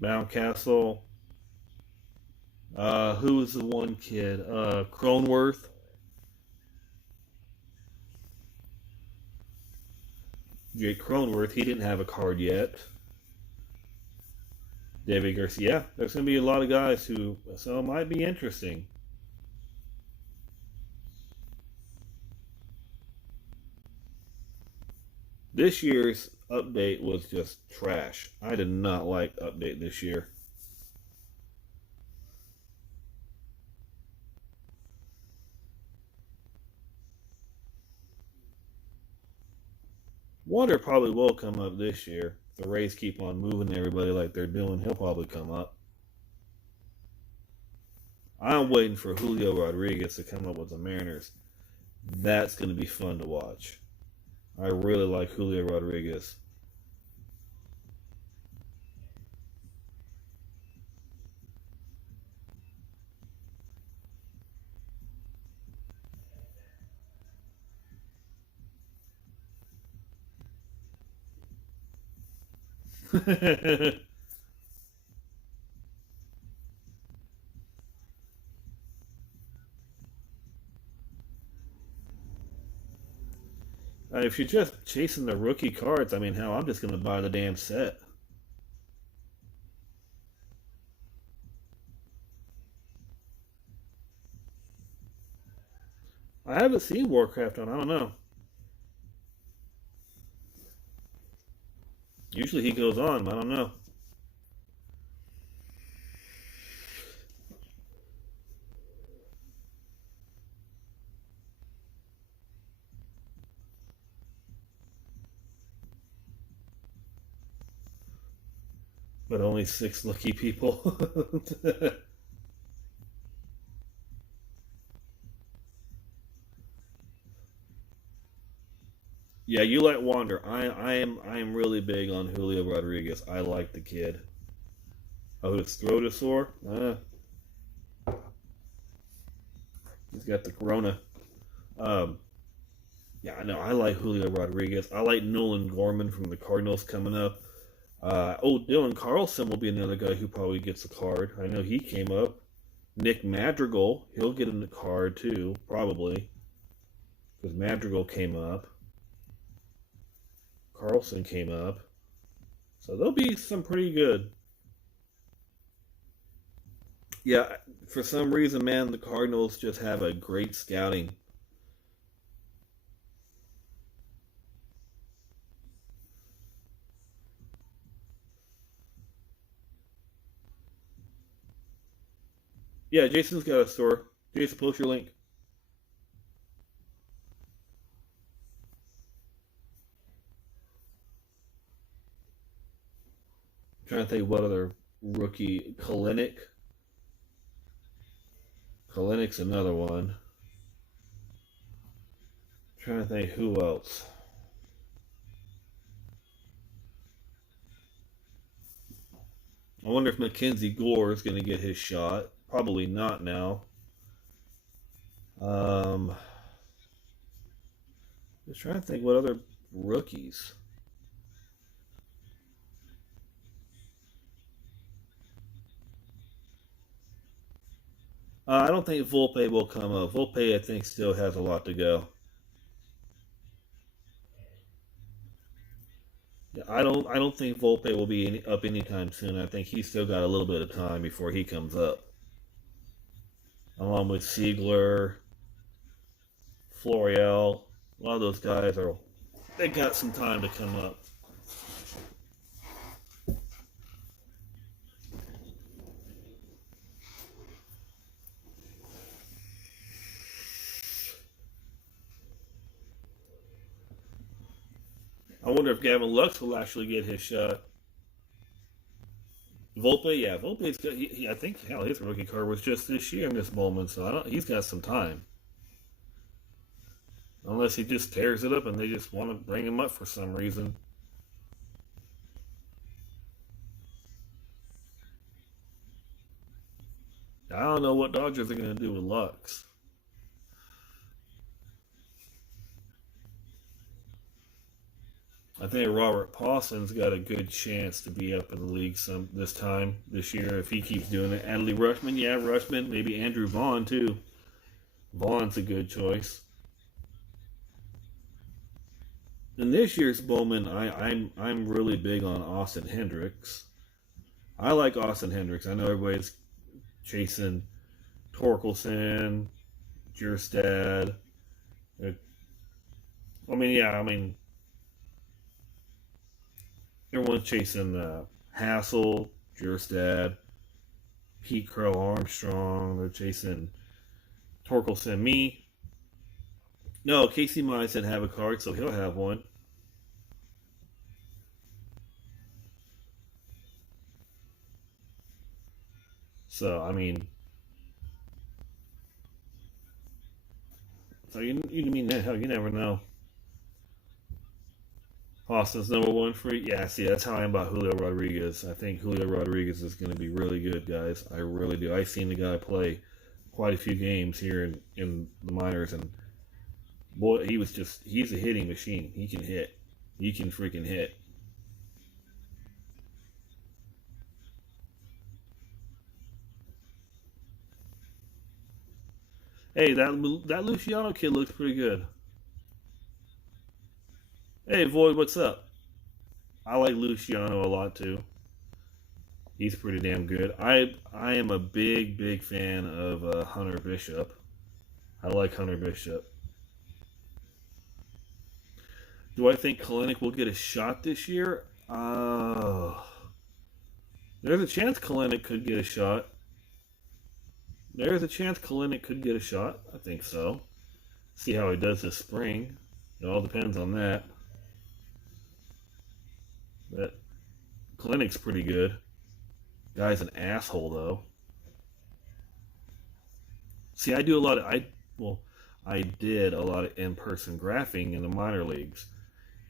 Mountcastle. Who was the one kid? Cronworth. Jake Cronworth. He didn't have a card yet. David Garcia. Yeah, there's going to be a lot of guys who, so it might be interesting. This year's update was just trash. I did not like update this year. Wander probably will come up this year. If the Rays keep on moving everybody like they're doing, he'll probably come up. I'm waiting for Julio Rodriguez to come up with the Mariners. That's going to be fun to watch. I really like Julio Rodriguez. If you're just chasing the rookie cards, I mean, hell, I'm just going to buy the damn set. I haven't seen Warcraft on. I don't know. Usually he goes on. I don't know. But only 6 lucky people. Yeah, you let Wander. I am really big on Julio Rodriguez. I like the kid. Oh, his throat is sore. He's got the corona. Um, yeah, I know. I like Julio Rodriguez. I like Nolan Gorman from the Cardinals coming up. Dylan Carlson will be another guy who probably gets a card. I know he came up. Nick Madrigal, he'll get a card too, probably, because Madrigal came up. Carlson came up. So there'll be some pretty good. Yeah, for some reason, man, the Cardinals just have a great scouting. Yeah, Jason's got a store. Jason, post your link. I'm trying to think what other rookie. Kalinick. Kalinick's another one. I'm trying to think who else. I wonder if Mackenzie Gore is going to get his shot. Probably not now. Um, just trying to think what other rookies. I don't think Volpe will come up. Volpe, I think, still has a lot to go. Yeah, I don't think Volpe will be up anytime soon. I think he's still got a little bit of time before he comes up. Along with Siegler, Florial, a lot of those guys are. They got some time to come up. I wonder if Gavin Lux will actually get his shot. Volpe, yeah, Volpe's got. I think hell, his rookie card was just this year in this moment, so I don't. He's got some time. Unless he just tears it up and they just want to bring him up for some reason. I don't know what Dodgers are going to do with Lux. I think Robert Paulson's got a good chance to be up in the league some this time this year if he keeps doing it. Adley Rushman, yeah, Rushman, maybe Andrew Vaughn too. Vaughn's a good choice. In this year's Bowman, I'm really big on Austin Hendricks. I like Austin Hendricks. I know everybody's chasing Torkelson, Jerstad. I mean, yeah, I mean, everyone's chasing Hassel, Jerstad, Pete Crow Armstrong. They're chasing Torkelson. Me, no, Casey Mize didn't have a card, so he'll have one. So I mean, so you mean hell, you never know. Austin's number one free. Yeah, see, that's how I am about Julio Rodriguez. I think Julio Rodriguez is going to be really good, guys. I really do. I've seen the guy play quite a few games here in the minors, and boy, he's a hitting machine. He can hit. He can freaking hit. Hey, that Luciano kid looks pretty good. Hey, Void, what's up? I like Luciano a lot too. He's pretty damn good. I am a big fan of Hunter Bishop. I like Hunter Bishop. Do I think Kalinick will get a shot this year? There's a chance Kalinick could get a shot. There's a chance Kalinick could get a shot. I think so. See how he does this spring. It all depends on that. But Kalinick's pretty good. Guy's an asshole though. See, I do a lot of I did a lot of in-person graphing in the minor leagues,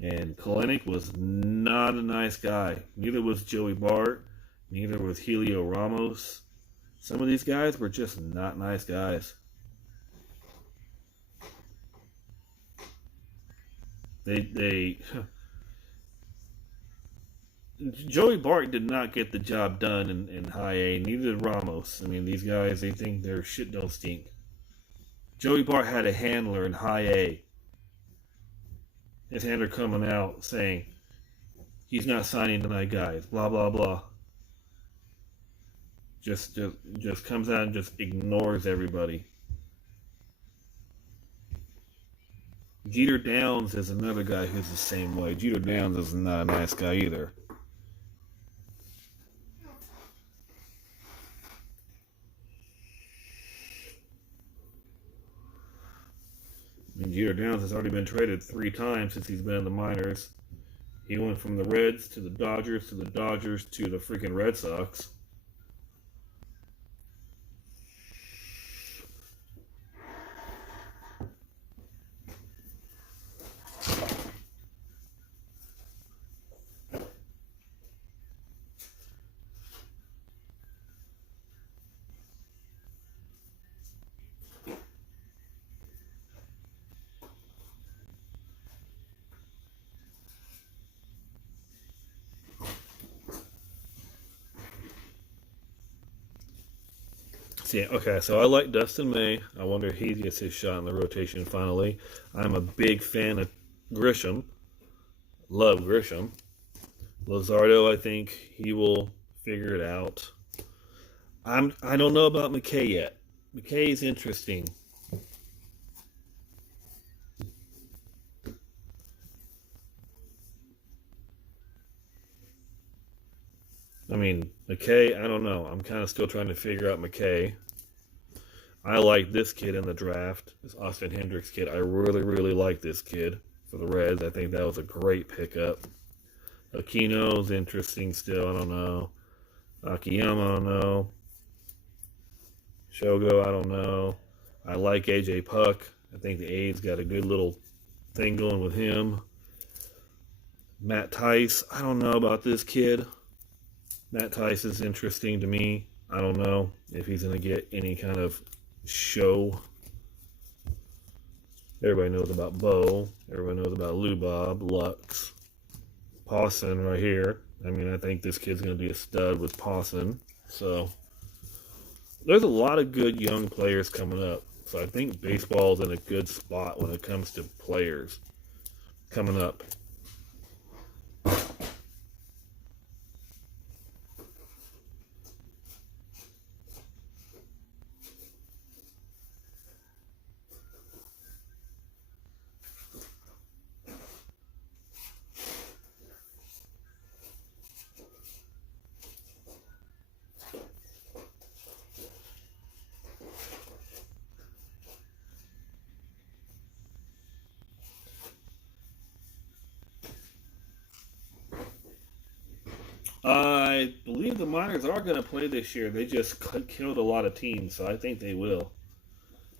and Kalinick was not a nice guy. Neither was Joey Bart. Neither was Helio Ramos. Some of these guys were just not nice guys. They Joey Bart did not get the job done in high A. Neither did Ramos. I mean, these guys, they think their shit don't stink. Joey Bart had a handler in high A. His handler coming out saying he's not signing tonight, guys. Blah blah blah. Just comes out and just ignores everybody. Jeter Downs is another guy who's the same way. Jeter Downs is not a nice guy either. I mean, Jeter Downs has already been traded 3 times since he's been in the minors. He went from the Reds to the Dodgers to the Dodgers to the freaking Red Sox. See, okay, so I like Dustin May. I wonder if he gets his shot in the rotation finally. I'm a big fan of Grisham. Love Grisham. Luzardo, I think he will figure it out. I don't know about McKay yet. McKay's interesting. I mean, McKay, I don't know. I'm kind of still trying to figure out McKay. I like this kid in the draft, this Austin Hendricks kid. I really like this kid for the Reds. I think that was a great pickup. Aquino's interesting still. I don't know. Akiyama, I don't know. Shogo, I don't know. I like AJ Puck. I think the A's got a good little thing going with him. Matt Tice, I don't know about this kid. Matt Tice is interesting to me. I don't know if he's going to get any kind of show. Everybody knows about Bo. Everybody knows about Lou Bob, Lux. Pawson right here. I mean, I think this kid's going to be a stud with Pawson. So, there's a lot of good young players coming up. So, I think baseball's in a good spot when it comes to players coming up. I believe the minors are going to play this year. They just killed a lot of teams, so I think they will.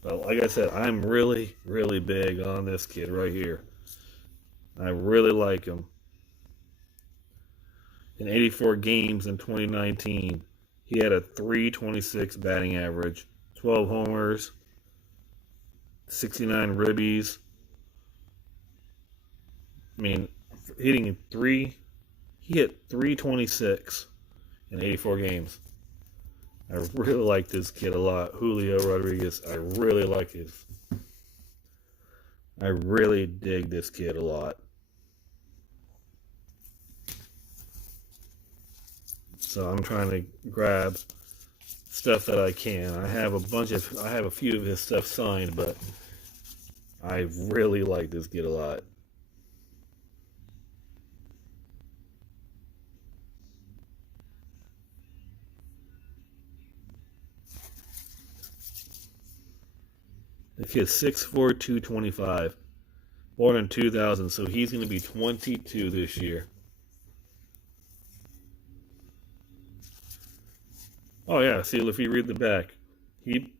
But like I said, I'm really, really big on this kid right here. I really like him. In 84 games in 2019, he had a .326 batting average, 12 homers, 69 ribbies. I mean, hitting he hit .326 in 84 games. I really like this kid a lot. Julio Rodriguez, I really dig this kid a lot. So I'm trying to grab stuff that I can. I have a few of his stuff signed, but I really like this kid a lot. The kid's 6'4", 225. Born in 2000, so he's going to be 22 this year. Oh yeah, see if you read the back. He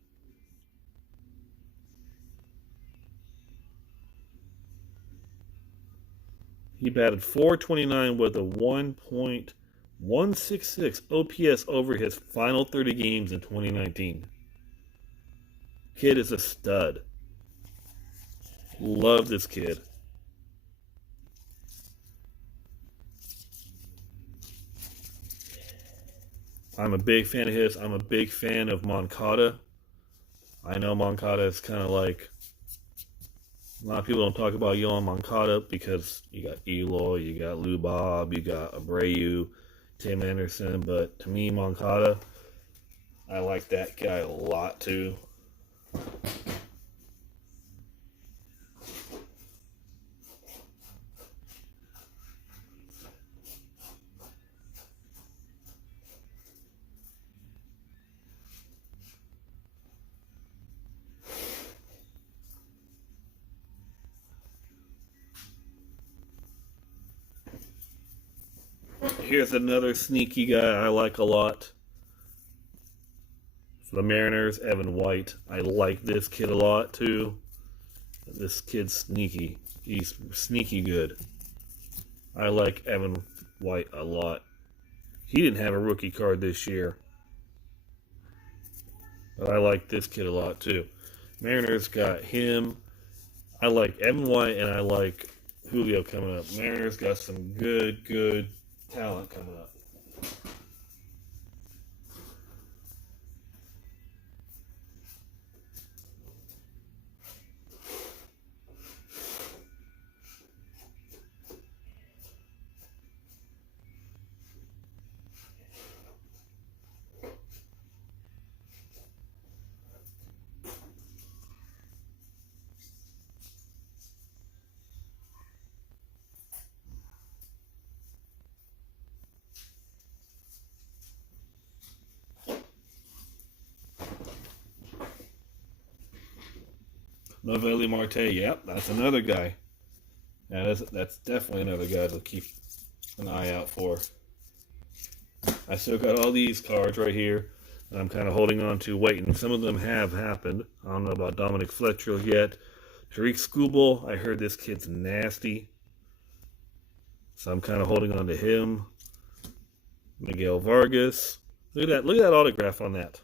batted .429 with a 1.166 OPS over his final 30 games in 2019. Kid is a stud. Love this kid. I'm a big fan of his. I'm a big fan of Moncada. I know Moncada is kind of like, a lot of people don't talk about Yohan Moncada because you got Eloy, you got Lou Bob, you got Abreu, Tim Anderson, but to me, Moncada, I like that guy a lot too. Here's another sneaky guy I like a lot. For the Mariners, Evan White. I like this kid a lot too. This kid's sneaky. He's sneaky good. I like Evan White a lot. He didn't have a rookie card this year. But I like this kid a lot too. Mariners got him. I like Evan White and I like Julio coming up. Mariners got some good talent coming up. Novelli Marte, yep, that's another guy. Yeah, that's definitely another guy to keep an eye out for. I still got all these cards right here that I'm kind of holding on to, waiting. Some of them have happened. I don't know about Dominic Fletcher yet. Tariq Skubal, I heard this kid's nasty. So I'm kind of holding on to him. Miguel Vargas. Look at that autograph on that.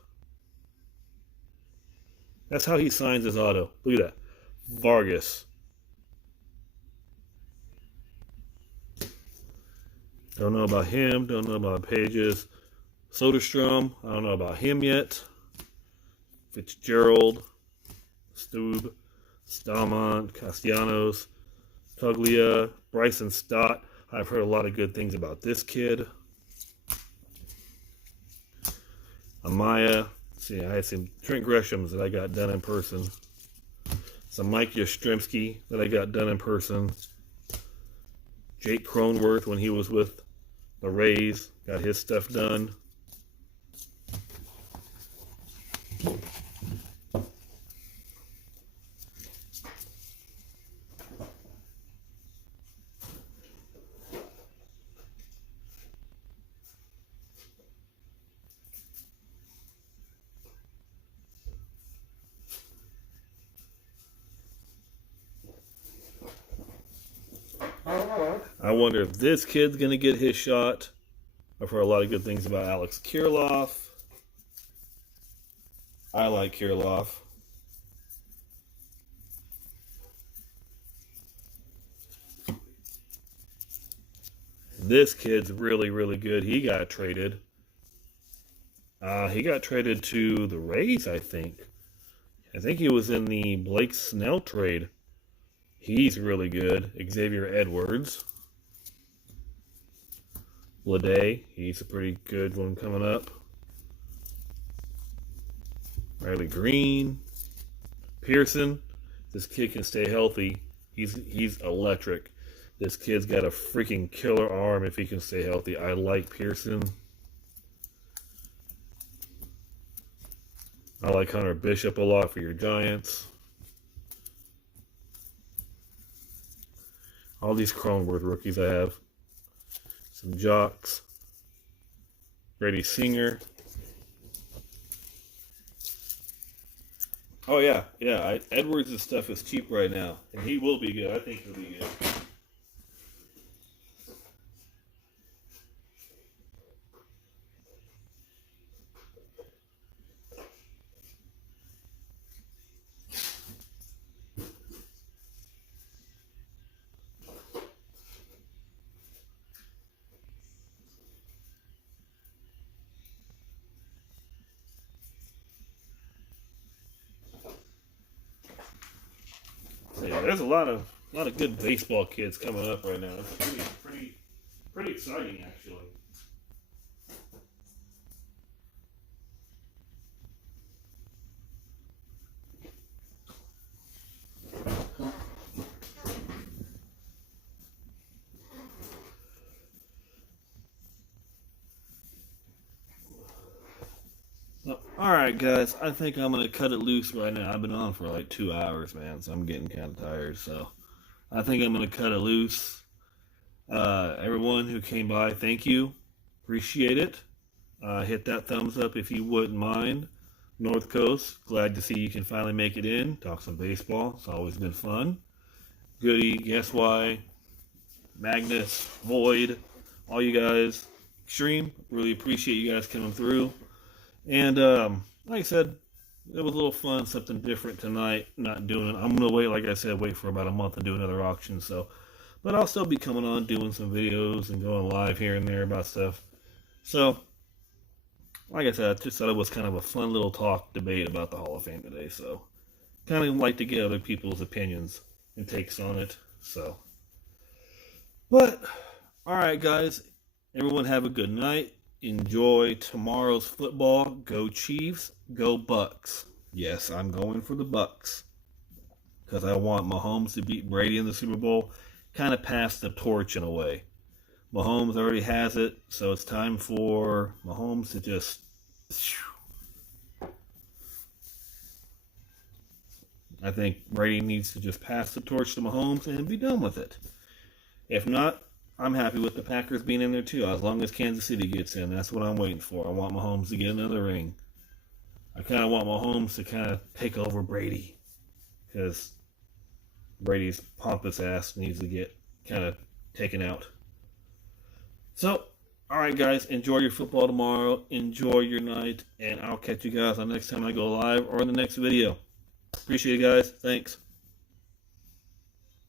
That's how he signs his auto. Look at that. Vargas. Don't know about him. Don't know about Pages. Soderstrom. I don't know about him yet. Fitzgerald. Stube. Stalmont. Castellanos. Tuglia. Bryson Stott. I've heard a lot of good things about this kid. Amaya. See, I had some Trent Greshams that I got done in person. Some Mike Yastrzemski that I got done in person. Jake Cronenworth when he was with the Rays. Got his stuff done. I wonder if this kid's going to get his shot. I've heard a lot of good things about Alex Kirilloff. I like Kirilloff. This kid's really, really good. He got traded. He got traded to the Rays, I think. I think he was in the Blake Snell trade. He's really good. Xavier Edwards. Lede, he's a pretty good one coming up. Riley Green. Pearson. This kid can stay healthy. He's electric. This kid's got a freaking killer arm if he can stay healthy. I like Pearson. I like Hunter Bishop a lot for your Giants. All these Cronenworth rookies I have. Some Jocks. Brady Singer. Oh, yeah. Edwards' stuff is cheap right now. And he will be good. I think he'll be good. Yeah, there's a lot of good baseball kids coming up right now. It's pretty exciting, actually. Alright, guys, I think I'm going to cut it loose right now. I've been on for like 2 hours, man, so I'm getting kind of tired. So I think I'm going to cut it loose. Everyone who came by, thank you. Appreciate it. Hit that thumbs up if you wouldn't mind. North Coast, glad to see you can finally make it in. Talk some baseball. It's always been fun. Goody, Guess Why, Magnus, Void, all you guys. Extreme, really appreciate you guys coming through. And like I said, it was a little fun, something different tonight. Not doing it. I'm gonna wait for about a month and do another auction. But I'll still be coming on, doing some videos and going live here and there about stuff. So, like I said, I just thought it was kind of a fun little debate about the Hall of Fame today. So, kind of like to get other people's opinions and takes on it. So, but all right, guys, everyone have a good night. Enjoy tomorrow's football. Go Chiefs. Go Bucks. Yes, I'm going for the Bucks. Because I want Mahomes to beat Brady in the Super Bowl. Kind of pass the torch in a way. Mahomes already has it. So it's time for Mahomes to just... I think Brady needs to just pass the torch to Mahomes and be done with it. If not, I'm happy with the Packers being in there too, as long as Kansas City gets in. That's what I'm waiting for. I want Mahomes to get another ring. I kind of want Mahomes to kind of take over Brady, because Brady's pompous ass needs to get kind of taken out. So, alright guys, enjoy your football tomorrow. Enjoy your night, and I'll catch you guys on next time I go live or in the next video. Appreciate it, guys. Thanks.